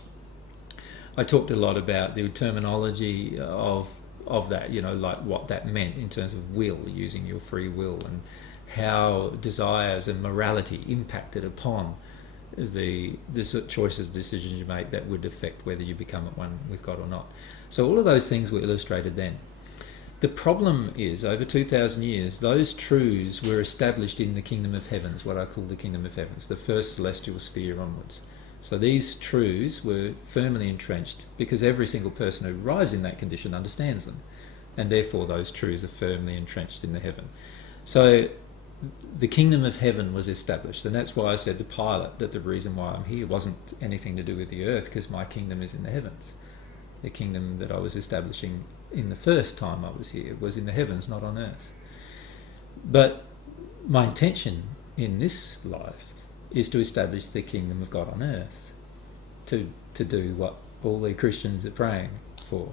I talked a lot about the terminology of that, like what that meant in terms of will, using your free will, and how desires and morality impacted upon the sort of choices, decisions you make that would affect whether you become at one with God or not. So all of those things were illustrated then. The problem is, over 2,000 years, those truths were established in the kingdom of heavens, what I call the kingdom of heavens, the first celestial sphere onwards. So these truths were firmly entrenched because every single person who arrives in that condition understands them, and therefore those truths are firmly entrenched in the heaven. So the kingdom of heaven was established, and that's why I said to Pilate that the reason why I'm here wasn't anything to do with the earth, because my kingdom is in the heavens. The kingdom that I was establishing in the first time I was here was in the heavens, not on earth. But my intention in this life is to establish the kingdom of God on earth, to do what all the Christians are praying for,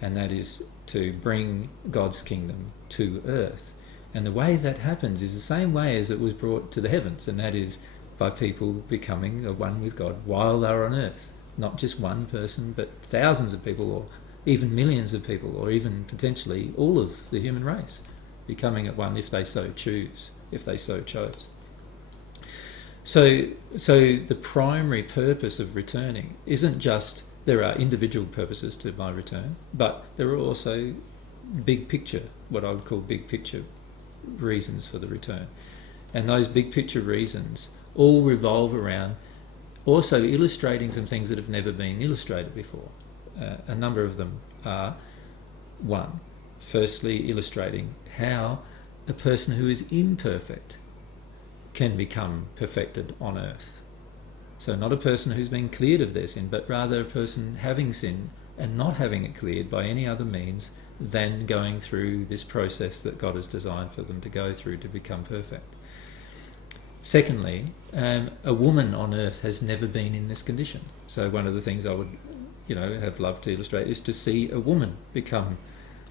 and that is to bring God's kingdom to earth. And the way that happens is the same way as it was brought to the heavens, and that is by people becoming one with God while they're on earth. Not just one person, but thousands of people, or even millions of people, or even potentially all of the human race becoming at one if they so choose, if they so chose. So the primary purpose of returning isn't just, there are individual purposes to my return, but there are also big picture, what I would call big picture reasons for the return. And those big picture reasons all revolve around also illustrating some things that have never been illustrated before. A number of them are, one, firstly illustrating how a person who is imperfect can become perfected on earth. So not a person who's been cleared of their sin, but rather a person having sin and not having it cleared by any other means than going through this process that God has designed for them to go through to become perfect. Secondly, a woman on earth has never been in this condition. So one of the things I would, have loved to illustrate is to see a woman become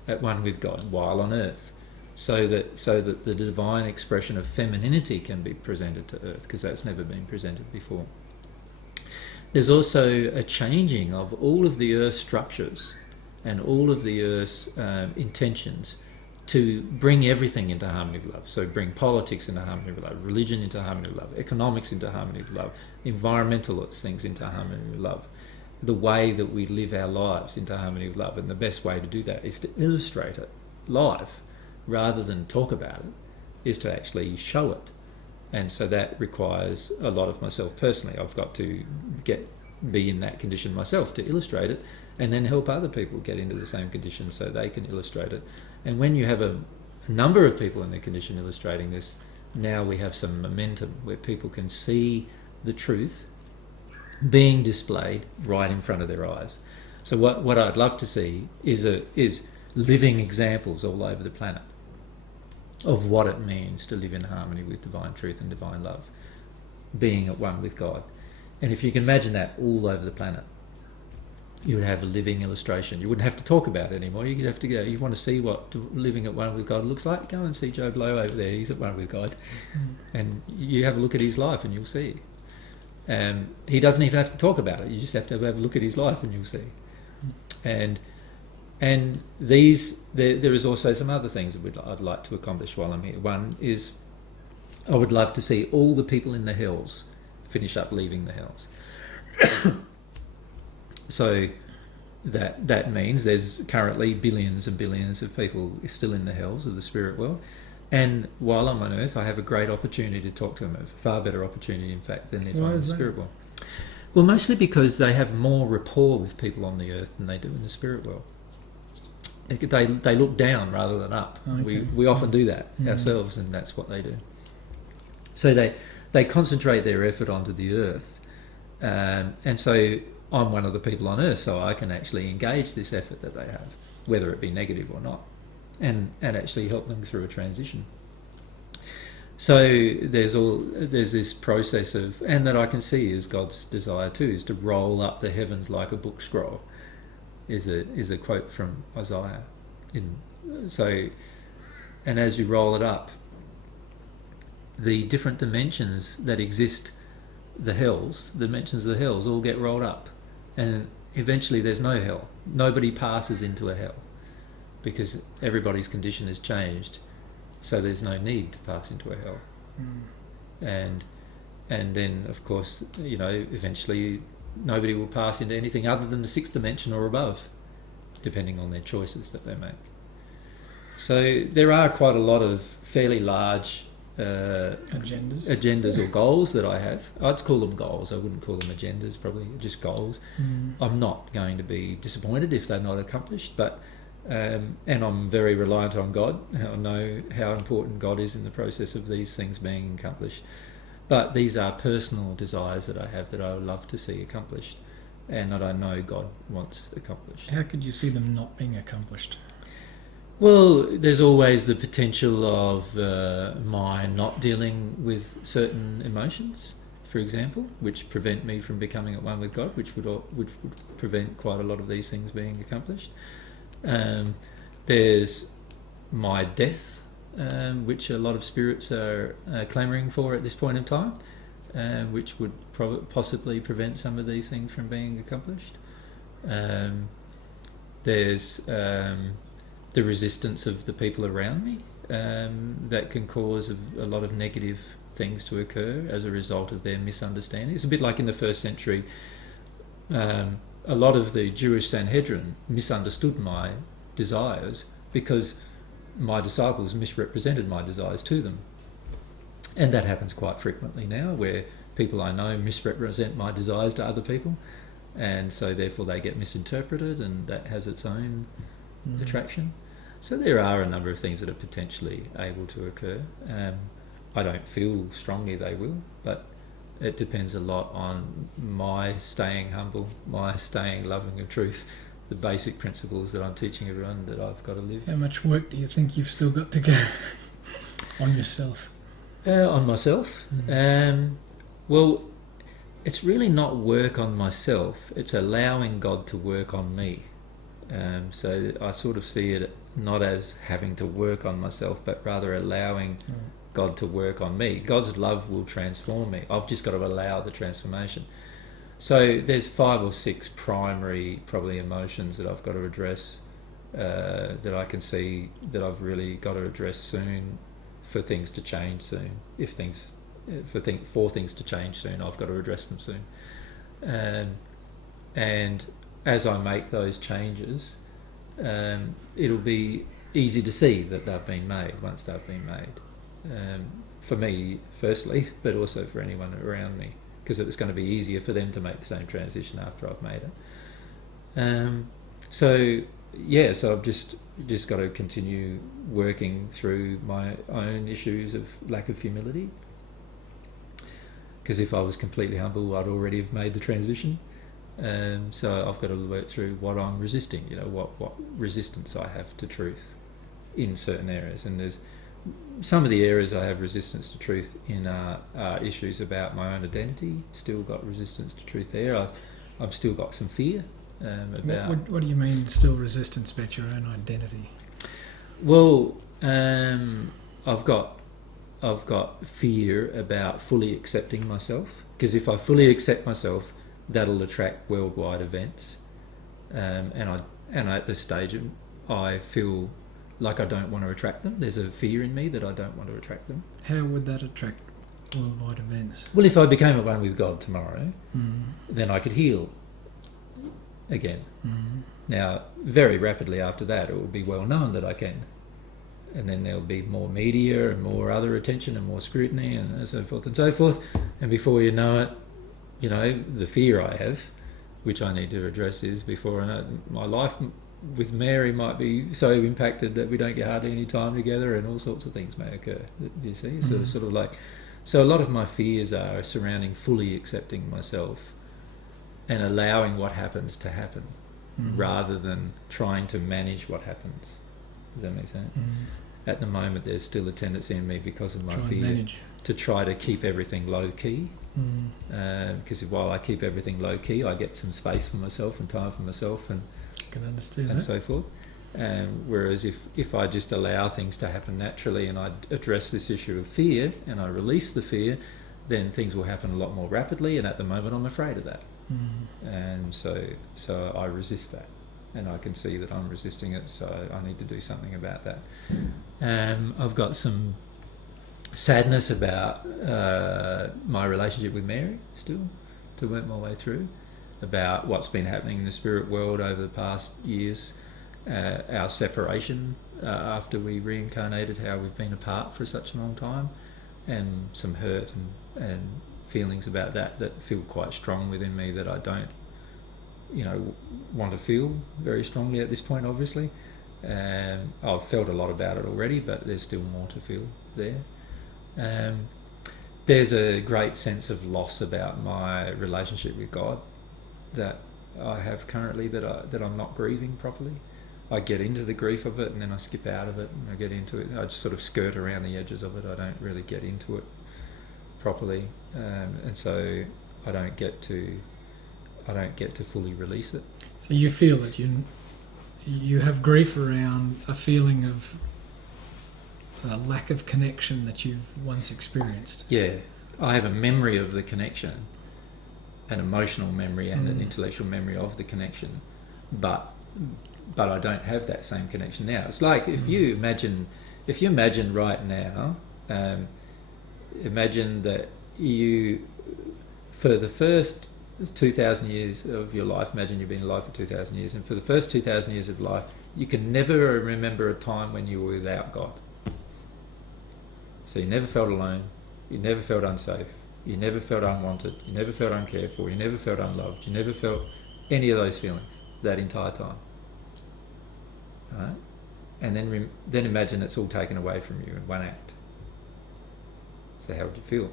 at one with God while on earth, so that the divine expression of femininity can be presented to earth, because that's never been presented before. There's also a changing of all of the earth's structures and all of the earth's intentions to bring everything into harmony with love. So bring politics into harmony with love, religion into harmony with love, economics into harmony with love, environmental things into harmony with love, the way that we live our lives into harmony with love. And the best way to do that is to illustrate it live, rather than talk about it, is to actually show it. And so that requires a lot of myself personally. I've got to be in that condition myself to illustrate it, and then help other people get into the same condition so they can illustrate it. And when you have a number of people in their condition illustrating this, now we have some momentum where people can see the truth being displayed right in front of their eyes. So what I'd love to see is living examples all over the planet of what it means to live in harmony with divine truth and divine love, being at one with God. And if you can imagine that all over the planet, you would have a living illustration. You wouldn't have to talk about it anymore. You have to go. You want to see what living at one with God looks like? Go and see Joe Blow over there. He's at one with God. And you have a look at his life and you'll see. He doesn't even have to talk about it. You just have to have a look at his life and you'll see. And there is also some other things that I'd like to accomplish while I'm here. One is I would love to see all the people in the hells finish up leaving the hells. So that means there's currently billions and billions of people still in the hells of the spirit world. And while I'm on earth, I have a great opportunity to talk to them, a far better opportunity, in fact, than if I'm in the spirit world. Well, mostly because they have more rapport with people on the earth than they do in the spirit world. They look down rather than up. Okay. We often do that ourselves, and that's what they do. So they concentrate their effort onto the earth, and so I'm one of the people on earth, so I can actually engage this effort that they have, whether it be negative or not, and actually help them through a transition. So there's this process of, and that I can see is God's desire too, is to roll up the heavens like a book scroll, is a quote from Isaiah. And as you roll it up, the different dimensions that exist, the dimensions of the hells all get rolled up. And eventually there's no hell. Nobody passes into a hell because everybody's condition has changed, so there's no need to pass into a hell. and then, of course, eventually nobody will pass into anything other than the sixth dimension or above, depending on their choices that they make. So there are quite a lot of fairly large agendas or goals that I have. I'd call them goals. I wouldn't call them agendas, probably just goals. I'm not going to be disappointed if they're not accomplished, but and I'm very reliant on God. I know how important God is in the process of these things being accomplished. But these are personal desires that I have that I would love to see accomplished, and that I know God wants accomplished. How could you see them not being accomplished? Well, there's always the potential of my not dealing with certain emotions, for example, which prevent me from becoming at one with God, which would prevent quite a lot of these things being accomplished. There's my death, which a lot of spirits are clamouring for at this point in time, which would possibly prevent some of these things from being accomplished. There's the resistance of the people around me that can cause a lot of negative things to occur as a result of their misunderstanding. It's a bit like in the first century, a lot of the Jewish Sanhedrin misunderstood my desires because my disciples misrepresented my desires to them. And that happens quite frequently now, where people I know misrepresent my desires to other people, and so therefore they get misinterpreted, and that has its own attraction. So there are a number of things that are potentially able to occur. I don't feel strongly they will, but it depends a lot on my staying humble, my staying loving of truth, the basic principles that I'm teaching everyone that I've got to live. How much work do you think you've still got to go on yourself? On myself? Well, it's really not work on myself, it's allowing God to work on me. So I sort of see it not as having to work on myself, but rather allowing God to work on me. God's love will transform me. I've just got to allow the transformation. So there's 5 or 6 primary, probably, emotions that I've got to address, that I can see that I've really got to address soon, for things to change soon. For things to change soon, I've got to address them soon. And as I make those changes, it'll be easy to see that they've been made once they've been made. For me, firstly, but also for anyone around me, because it's going to be easier for them to make the same transition after I've made it. So I've just got to continue working through my own issues of lack of humility. Because if I was completely humble, I'd already have made the transition. So I've got to work through what I'm resisting, what resistance I have to truth in certain areas. And there's some of the areas I have resistance to truth in are issues about my own identity. Still got resistance to truth there. I've still got some fear about... What do you mean, still resistance about your own identity? Well, I've got fear about fully accepting myself, because if I fully accept myself, that'll attract worldwide events, and at this stage I feel like I don't want to attract them. There's a fear in me that I don't want to attract them. How would that attract worldwide events? Well, if I became at one with God tomorrow, then I could heal again. Now, very rapidly after that, it will be well known that I can. And then there'll be more media and more other attention and more scrutiny and so forth and so forth. And before you know it, the fear I have, which I need to address, is before I know it, my life with Mary might be so impacted that we don't get hardly any time together, and all sorts of things may occur. Do you see? So sort of like, so a lot of my fears are surrounding fully accepting myself and allowing what happens to happen, rather than trying to manage what happens. Does that make sense? At the moment, there's still a tendency in me, because of my fear, to try to keep everything low key. Because while I keep everything low key, I get some space for myself and time for myself, and can understand and that. so forth. Whereas if I just allow things to happen naturally, and I address this issue of fear and I release the fear, then things will happen a lot more rapidly. And at the moment, I'm afraid of that, and so I resist that. And I can see that I'm resisting it, so I need to do something about that. I've got some sadness about my relationship with Mary still to work my way through, about what's been happening in the spirit world over the past years, our separation after we reincarnated, how we've been apart for such a long time, and some hurt and feelings about that feel quite strong within me that I don't, want to feel very strongly at this point, obviously. I've felt a lot about it already, but there's still more to feel there. There's a great sense of loss about my relationship with God that I have currently, that I'm not grieving properly. I get into the grief of it and then I skip out of it, and I get into it. I just sort of skirt around the edges of it. I don't really get into it properly, and so I don't get to fully release it. So you feel that you have grief around a feeling of a lack of connection that you've once experienced. Yeah, I have a memory of the connection, an emotional memory and an intellectual memory of the connection, but I don't have that same connection now. It's like if you imagine right now, imagine that you, for the first 2,000 years of your life, imagine you've been alive for 2,000 years, and for the first 2,000 years of life, you can never remember a time when you were without God. So you never felt alone, you never felt unsafe, you never felt unwanted, you never felt uncared for, you never felt unloved, you never felt any of those feelings that entire time. Right? And then imagine it's all taken away from you in one act. So how would you feel?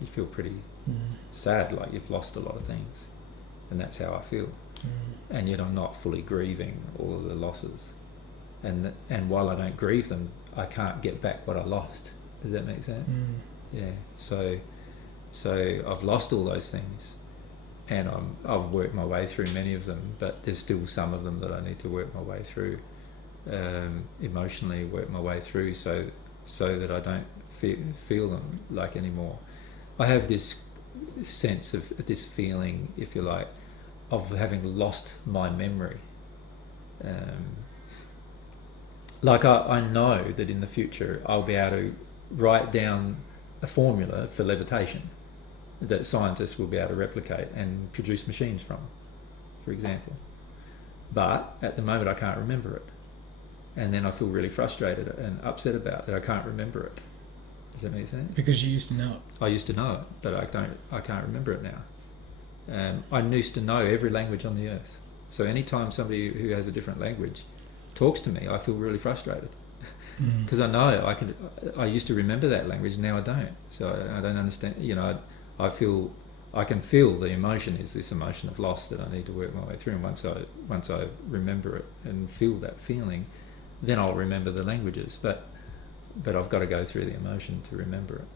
You feel pretty sad, like you've lost a lot of things. And that's how I feel. And yet I'm not fully grieving all of the losses. And while I don't grieve them, I can't get back what I lost. Does that make sense? Yeah. So I've lost all those things, and I've worked my way through many of them, but there's still some of them that I need to work my way through, emotionally work my way through, so that I don't feel them like anymore. I have this sense of this feeling, if you like, of having lost my memory. Like I know that in the future I'll be able to write down a formula for levitation that scientists will be able to replicate and produce machines from, for example. But at the moment I can't remember it. And then I feel really frustrated and upset about that I can't remember it. Does that make sense? Because you used to know it. I used to know it, but I can't remember it now. I used to know every language on the earth. So anytime somebody who has a different language talks to me, I feel really frustrated. Because I know I used to remember that language, now I don't. So I don't understand, I can feel the emotion is this emotion of loss that I need to work my way through, and once I remember it and feel that feeling, then I'll remember the languages, but I've got to go through the emotion to remember it.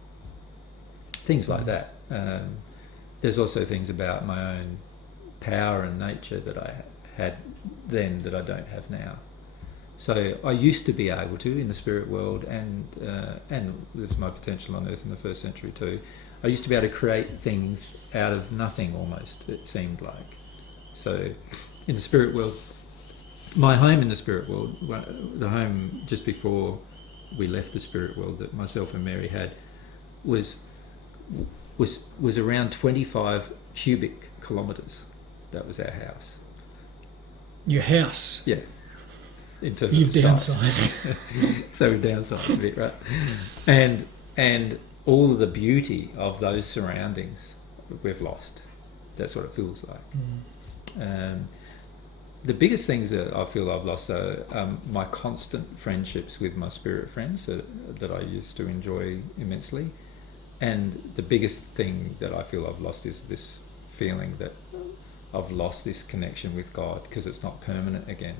Things like that. There's also things about my own power and nature that I had then that I don't have now. So I used to be able to, in the spirit world, and there's my potential on earth in the first century too, I used to be able to create things out of nothing almost, it seemed like. So in the spirit world, my home in the spirit world, the home just before we left the spirit world that myself and Mary had, was around 25 cubic kilometres. That was our house. Your house? Yeah. In terms You've of downsized. So we've downsized a bit, right? And all of the beauty of those surroundings we've lost. That's what it feels like. The biggest things that I feel I've lost are my constant friendships with my spirit friends that I used to enjoy immensely. And the biggest thing that I feel I've lost is this feeling that I've lost this connection with God because it's not permanent again.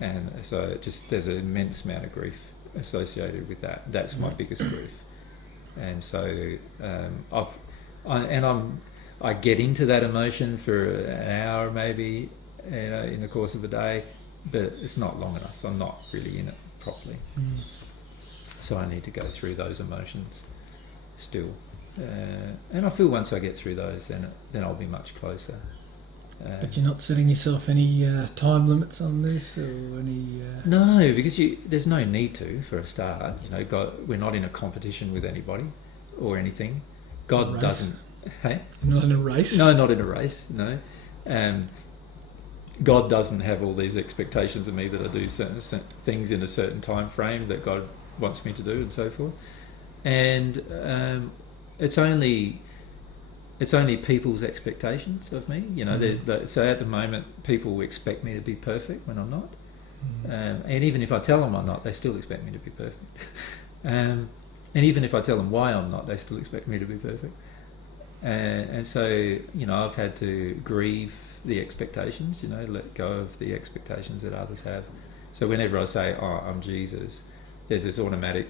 And so there's an immense amount of grief associated with that. That's my biggest grief. And so I get into that emotion for an hour maybe in the course of a day, but it's not long enough. I'm not really in it properly. So I need to go through those emotions still. And I feel once I get through those, then I'll be much closer. But you're not setting yourself any time limits on this, or any... No, because there's no need to, for a start. We're not in a competition with anybody or anything. God doesn't... Hey? You're not in a race? No, not in a race, no. God doesn't have all these expectations of me that I do certain things in a certain time frame that God wants me to do and so forth. And it's only people's expectations of me. So at the moment, people expect me to be perfect when I'm not. And even if I tell them I'm not, they still expect me to be perfect. And even if I tell them why I'm not, they still expect me to be perfect. And so, I've had to grieve the expectations, let go of the expectations that others have. So whenever I say, oh, I'm Jesus, there's this automatic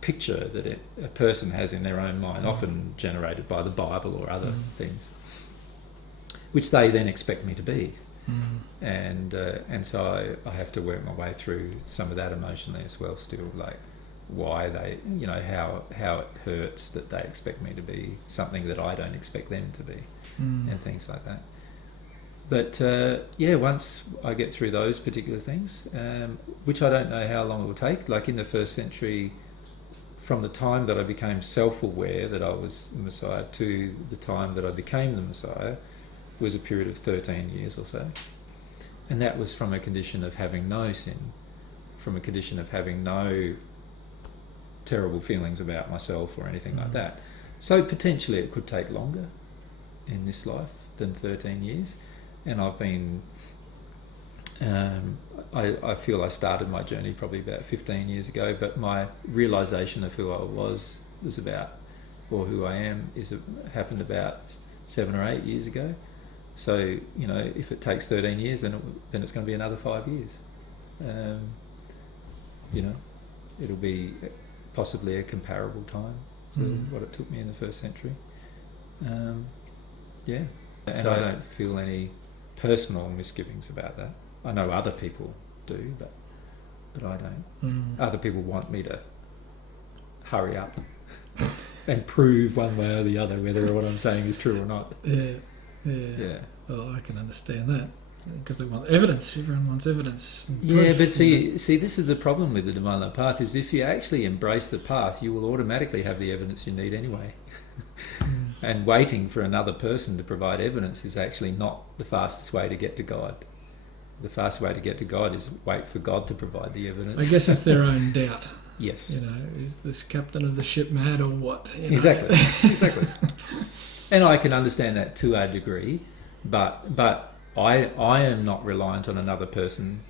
picture that a person has in their own mind, often generated by the Bible or other things, which they then expect me to be. And so I have to work my way through some of that emotionally as well still, like why they, how it hurts that they expect me to be something that I don't expect them to be, and things like that. But once I get through those particular things, which I don't know how long it will take, like in the first century, from the time that I became self-aware that I was the Messiah to the time that I became the Messiah was a period of 13 years or so. And that was from a condition of having no sin, from a condition of having no terrible feelings about myself or anything like that. So potentially it could take longer in this life than 13 years. And I've been... I feel I started my journey probably about 15 years ago, but my realisation of who I was about, or who I am, happened about 7 or 8 years ago. So, if it takes 13 years, then it's going to be another 5 years. It'll be possibly a comparable time to what it took me in the first century. And so I don't feel any personal misgivings about that. I know other people do, but I don't. Other people want me to hurry up and prove one way or the other whether what I'm saying is true or not. Yeah. Well, I can understand that because they want evidence. Everyone wants evidence. Yeah, but see, this is the problem with the Divine Love path: is if you actually embrace the path, you will automatically have the evidence you need anyway. And waiting for another person to provide evidence is actually not the fastest way to get to God. The fast way to get to God is wait for God to provide the evidence. I guess it's their own doubt. Yes. Is this captain of the ship mad or what? Exactly. And I can understand that to a degree, but I am not reliant on another person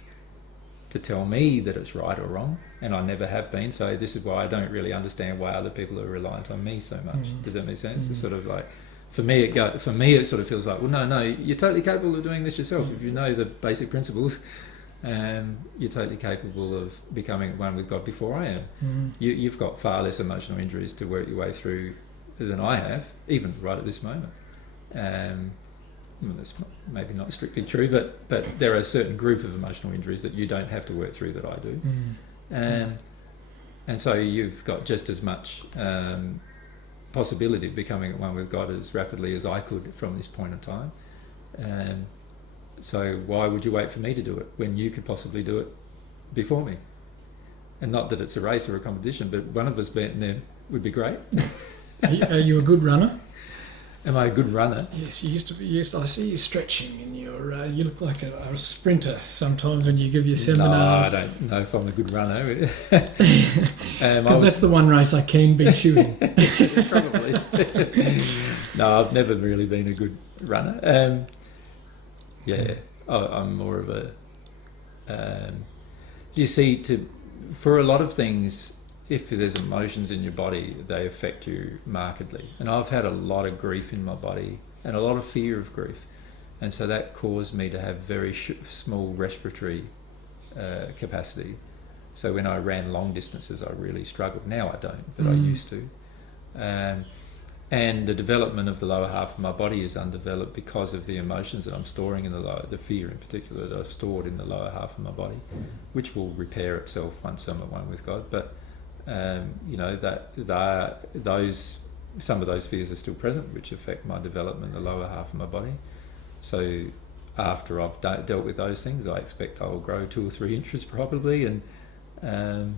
to tell me that it's right or wrong, and I never have been. So this is why I don't really understand why other people are reliant on me so much. Does that make sense? It's sort of like, for me it sort of feels like, well, no, you're totally capable of doing this yourself. If you know the basic principles, you're totally capable of becoming one with God before I am. You've got far less emotional injuries to work your way through than I have, even right at this moment. That's maybe not strictly true, but there are a certain group of emotional injuries that you don't have to work through that I do. And so you've got just as much possibility of becoming at one with God as rapidly as I could from this point in time. So why would you wait for me to do it when you could possibly do it before me? And not that it's a race or a competition, but one of us being there would be great. Are you a good runner? Am I a good runner? Yes, you used to be. I see you stretching, and you look like a sprinter sometimes when you give your seminars. No, I don't know if I'm a good runner. Because that's the one race I can beat you in. Probably. No, I've never really been a good runner. I'm more of a... you see, for a lot of things, if there's emotions in your body, they affect you markedly. And I've had a lot of grief in my body and a lot of fear of grief. And so that caused me to have very small respiratory capacity. So when I ran long distances, I really struggled. Now I don't, but I used to. And the development of the lower half of my body is undeveloped because of the emotions that I'm storing in the fear in particular that I've stored in the lower half of my body, which will repair itself once I'm at one with God. But some of those fears are still present, which affect my development in the lower half of my body. So after I've dealt with those things, I expect I'll grow 2 or 3 inches probably, and and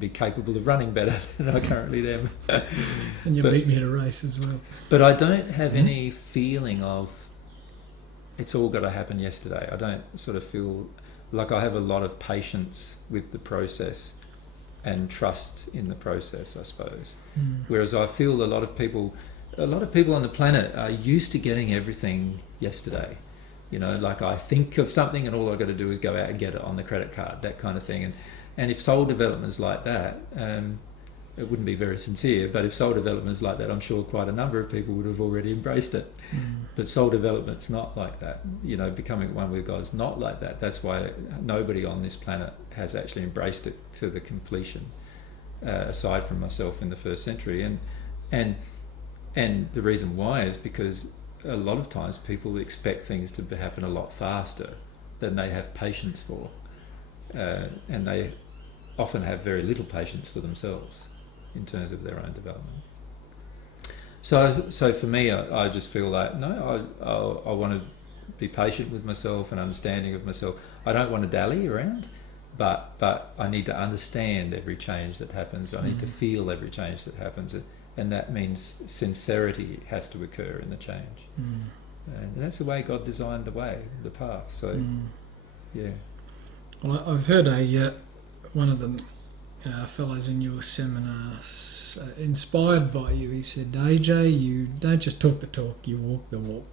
be capable of running better than I currently am. And you beat me at a race as well. But I don't have any feeling of it's all got to happen yesterday. I don't sort of feel like I have a lot of patience with the process and trust in the process, I suppose. Whereas I feel a lot of people on the planet are used to getting everything yesterday. Like I think of something and all I've got to do is go out and get it on the credit card, that kind of thing. And if soul development's like that, it wouldn't be very sincere, but if soul development's like that, I'm sure quite a number of people would have already embraced it. But soul development's not like that. Becoming one with God's not like that. That's why nobody on this planet has actually embraced it to the completion, aside from myself in the first century. And the reason why is because a lot of times people expect things to happen a lot faster than they have patience for. And they often have very little patience for themselves in terms of their own development. So for me, I just feel like, no, I want to be patient with myself and understanding of myself. I don't want to dally around, but I need to understand every change that happens. I need to feel every change that happens. And that means sincerity has to occur in the change. And that's the way God designed the path. So, yeah. Well, I've heard one of the fellows in your seminar, inspired by you, he said, AJ, you don't just talk the talk, you walk the walk.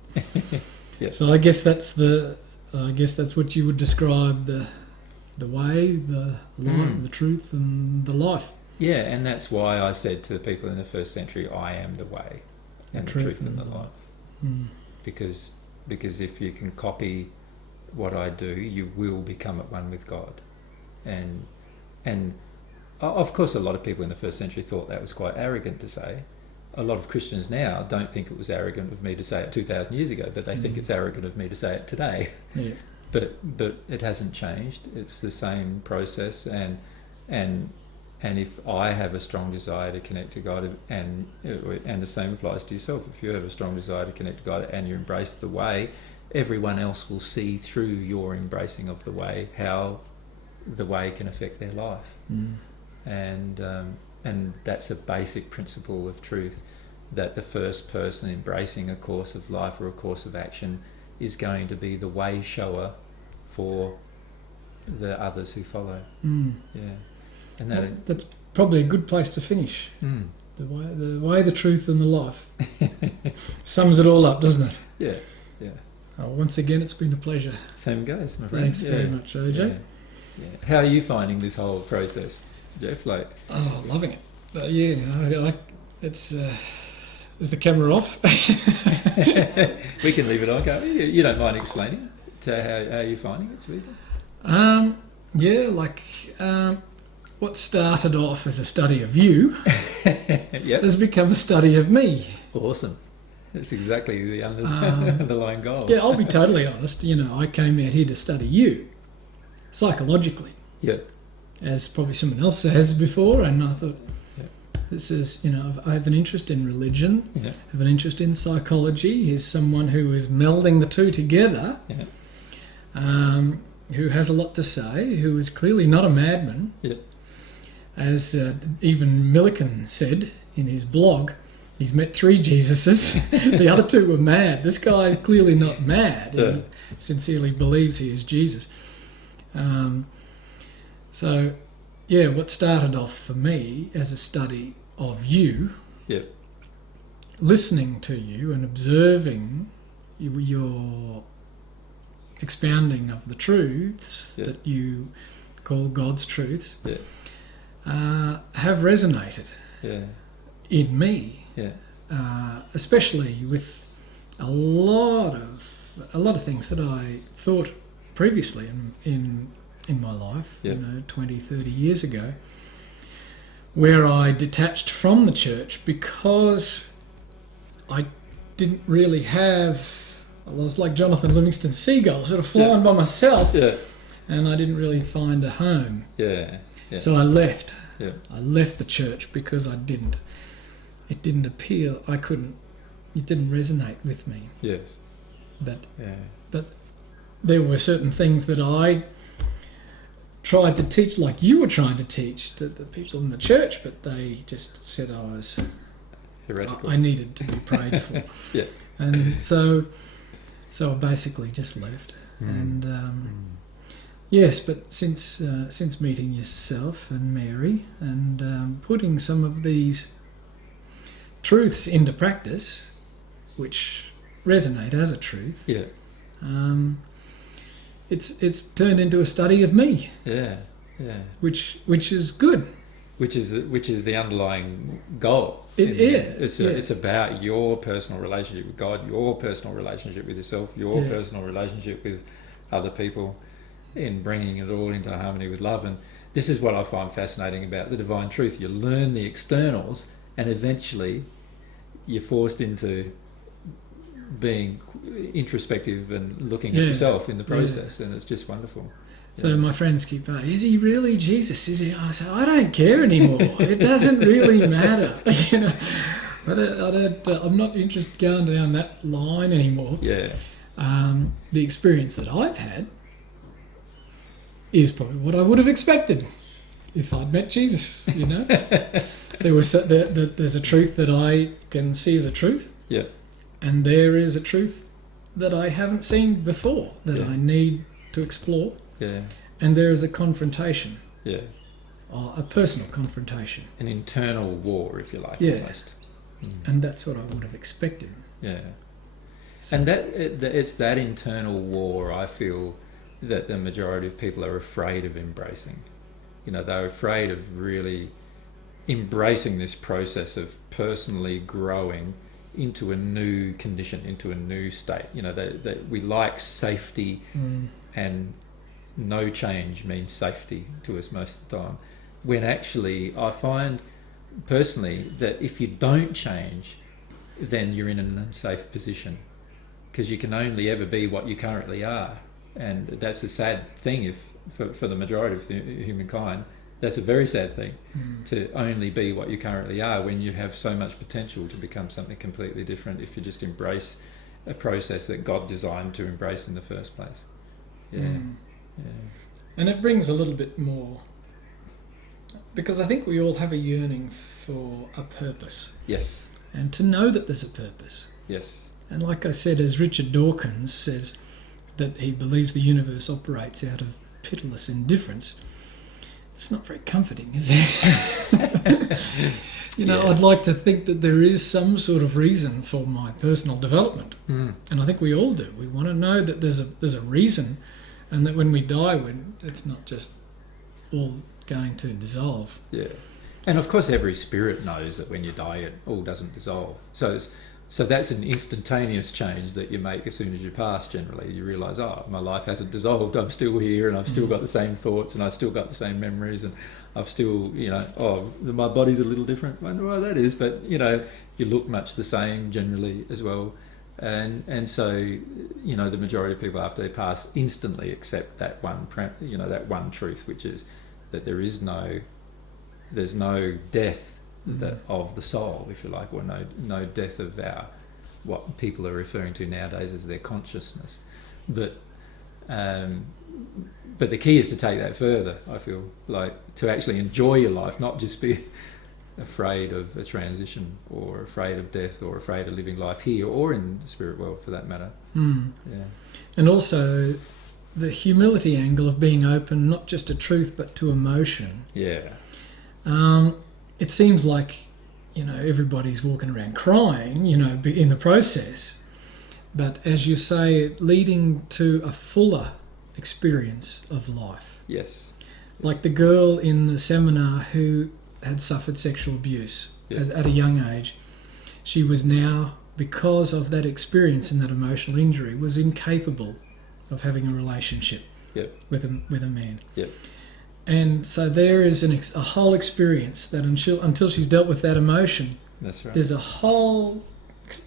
Yes. So I guess that's what you would describe the way, the light, the truth, and the life. Yeah, and that's why I said to the people in the first century, I am the way and the truth and the life. Because if you can copy what I do, you will become at one with God. And of course a lot of people in the first century thought that was quite arrogant to say. A lot of Christians now don't think it was arrogant of me to say it 2,000 years ago, but they think it's arrogant of me to say it today. Yeah. But it hasn't changed. It's the same process, and if I have a strong desire to connect to God, and the same applies to yourself, if you have a strong desire to connect to God and you embrace the way, everyone else will see through your embracing of the way how the way can affect their life. And that's a basic principle of truth, that the first person embracing a course of life or a course of action is going to be the way shower for the others who follow. Yeah. And that's probably a good place to finish. The way, the truth, and the life sums it all up, doesn't it? Yeah, yeah. Once again, it's been a pleasure. Same goes, my friend. Thanks very much, AJ. Yeah. How are you finding this whole process, Geoff? Loving it. It's. Is the camera off? We can leave it on, can't we? You don't mind explaining to how you're finding it, sweetie? What started off as a study of you yep. has become a study of me. Awesome. That's exactly the underlying goal. Yeah, I'll be totally honest. I came out here to study you psychologically. Yeah. As probably someone else has before, and I thought, this is, I have an interest in religion, I have an interest in psychology. Here's someone who is melding the two together, who has a lot to say, who is clearly not a madman. Yeah. As even Millikan said in his blog, he's met 3 Jesuses. The other 2 were mad. This guy is clearly not mad. Yeah. He sincerely believes he is Jesus. What started off for me as a study of you, listening to you and observing your expounding of the truths that you call God's truths, have resonated in me, especially with a lot of things that I thought previously in my life, 20, 30 years ago, where I detached from the church because I didn't really have... I was like Jonathan Livingston Seagull, sort of flying by myself, and I didn't really find a home. So I left. I left the church because it didn't appeal. It didn't resonate with me. Yes. But Yeah. but there were certain things that I tried to teach, like you were trying to teach to the people in the church, but they just said Heretical. I needed to be prayed for. Yeah. And so I basically just left. And yes, but since meeting yourself and Mary and putting some of these truths into practice, which resonate as a truth, Yeah. it's turned into a study of me, Yeah. Yeah. which is good. Which is the underlying goal. It's about your personal relationship with God, your personal relationship with yourself, your personal relationship with other people, in bringing it all into harmony with love. And this is what I find fascinating about the divine truth. You learn the externals, and eventually you're forced into being introspective and looking at yourself in the process, and it's just wonderful. So my friends keep saying, is he really Jesus? Is he? I say, I don't care anymore. It doesn't really matter. You know, I'm not interested in going down that line anymore. Yeah. The experience that I've had is probably what I would have expected if I'd met Jesus. You know, there's a truth that I can see as a truth. Yeah. And there is a truth that I haven't seen before that I need to explore. Yeah. And there is a confrontation. Yeah. A personal confrontation. An internal war, if you like, Yeah. almost. And that's what I would have expected. Yeah. And it's that internal war, I feel, that the majority of people are afraid of embracing. You know, they're afraid of really embracing this process of personally growing into a new condition, into a new state. You know, that we like safety, and no change means safety to us most of the time. When actually, I find personally that if you don't change, then you're in an unsafe position, because you can only ever be what you currently are. And that's a sad thing for the majority of humankind. That's a very sad thing, to only be what you currently are, when you have so much potential to become something completely different if you just embrace a process that God designed to embrace in the first place. Yeah. And it brings a little bit more, because I think we all have a yearning for a purpose. Yes. And to know that there's a purpose. Yes. And like I said, as Richard Dawkins says, that he believes the universe operates out of pitiless indifference, it's not very comforting, is it? You know, I'd like to think that there is some sort of reason for my personal development. And I think we all do. We want to know that there's a reason, and that when we die, it's not just all going to dissolve. Yeah. And of course every spirit knows that when you die it all doesn't dissolve. So that's an instantaneous change that you make as soon as you pass. Generally you realise, oh, my life hasn't dissolved, I'm still here, and I've still got the same thoughts, and I've still got the same memories, and I've still, you know, oh, my body's a little different. I wonder why that is, but you know, you look much the same generally as well. And so, you know, the majority of people after they pass instantly accept that one truth, which is that there's no death of the soul, if you like, or no death of what people are referring to nowadays as their consciousness. But the key is to take that further, I feel, like to actually enjoy your life, not just be afraid of a transition, or afraid of death, or afraid of living life here or in the spirit world for that matter. Yeah. And also the humility angle of being open, not just to truth but to emotion. Yeah. It seems like, you know, everybody's walking around crying, you know, in the process, but as you say, leading to a fuller experience of life. Yes. Like the girl in the seminar who had suffered sexual abuse at a young age. She was now, because of that experience and that emotional injury, was incapable of having a relationship with a man. Yep. And so there is a whole experience that until she's dealt with that emotion, that's right, there's a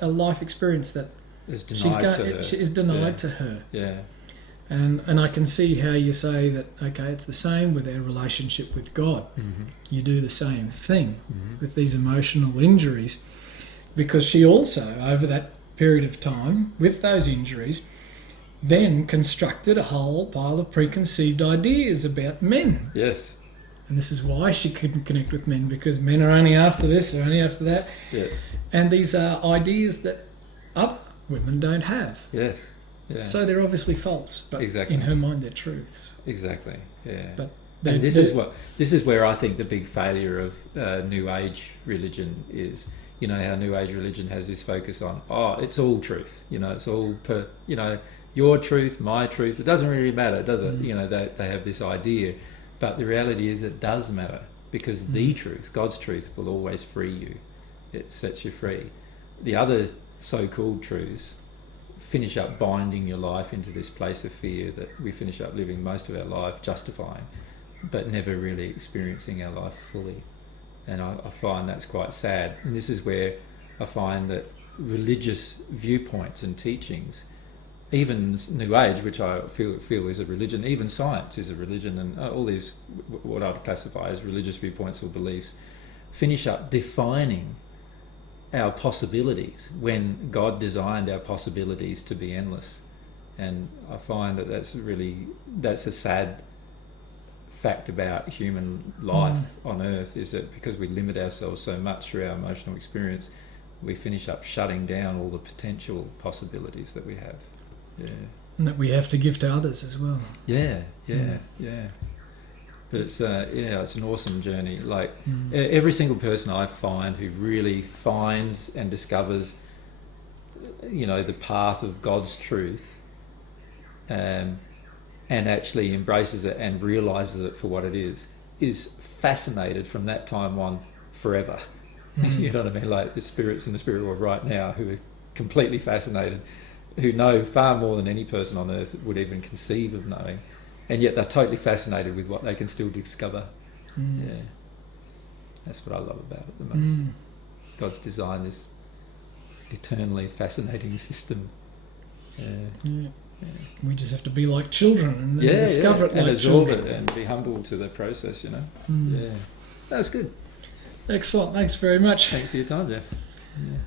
life experience that is denied to her. Yeah. And I can see how you say that, okay, it's the same with our relationship with God. You do the same thing with these emotional injuries, because she also, over that period of time with those injuries, then constructed a whole pile of preconceived ideas about men. Yes. And this is why she couldn't connect with men, because men are only after this, they're only after that. Yeah. And these are ideas that other women don't have. Yes. Yeah. So they're obviously false, but Exactly. in her mind they're truths. Exactly. Yeah. But and this is where I think the big failure of New Age religion is. You know how New Age religion has this focus on, it's all truth. You know, it's all your truth, my truth. It doesn't really matter, does it? You know, they have this idea, but the reality is it does matter, because the truth, God's truth, will always free you. It sets you free. The other so-called truths finish up binding your life into this place of fear that we finish up living most of our life justifying, but never really experiencing our life fully. And I find that's quite sad. And this is where I find that religious viewpoints and teachings, even New Age, which I feel is a religion, even science is a religion, and all these, what I'd classify as religious viewpoints or beliefs, finish up defining our possibilities when God designed our possibilities to be endless. And I find that that's a sad fact about human life on earth, is that because we limit ourselves so much through our emotional experience, we finish up shutting down all the potential possibilities that we have. Yeah. And that we have to give to others as well. Yeah. But it's an awesome journey. Like every single person I find who really finds and discovers, the path of God's truth, and actually embraces it and realizes it for what it is fascinated from that time on forever. You know what I mean? Like the spirits in the spirit world right now who are completely fascinated, who know far more than any person on earth would even conceive of knowing, and yet they're totally fascinated with what they can still discover. Yeah, that's what I love about it the most. God's designed this eternally fascinating system. Yeah. We just have to be like children and then discover it and like absorb children. it and be humble to the process. Yeah, that's good. Excellent. Thanks very much. Thanks for your time, Geoff. Yeah.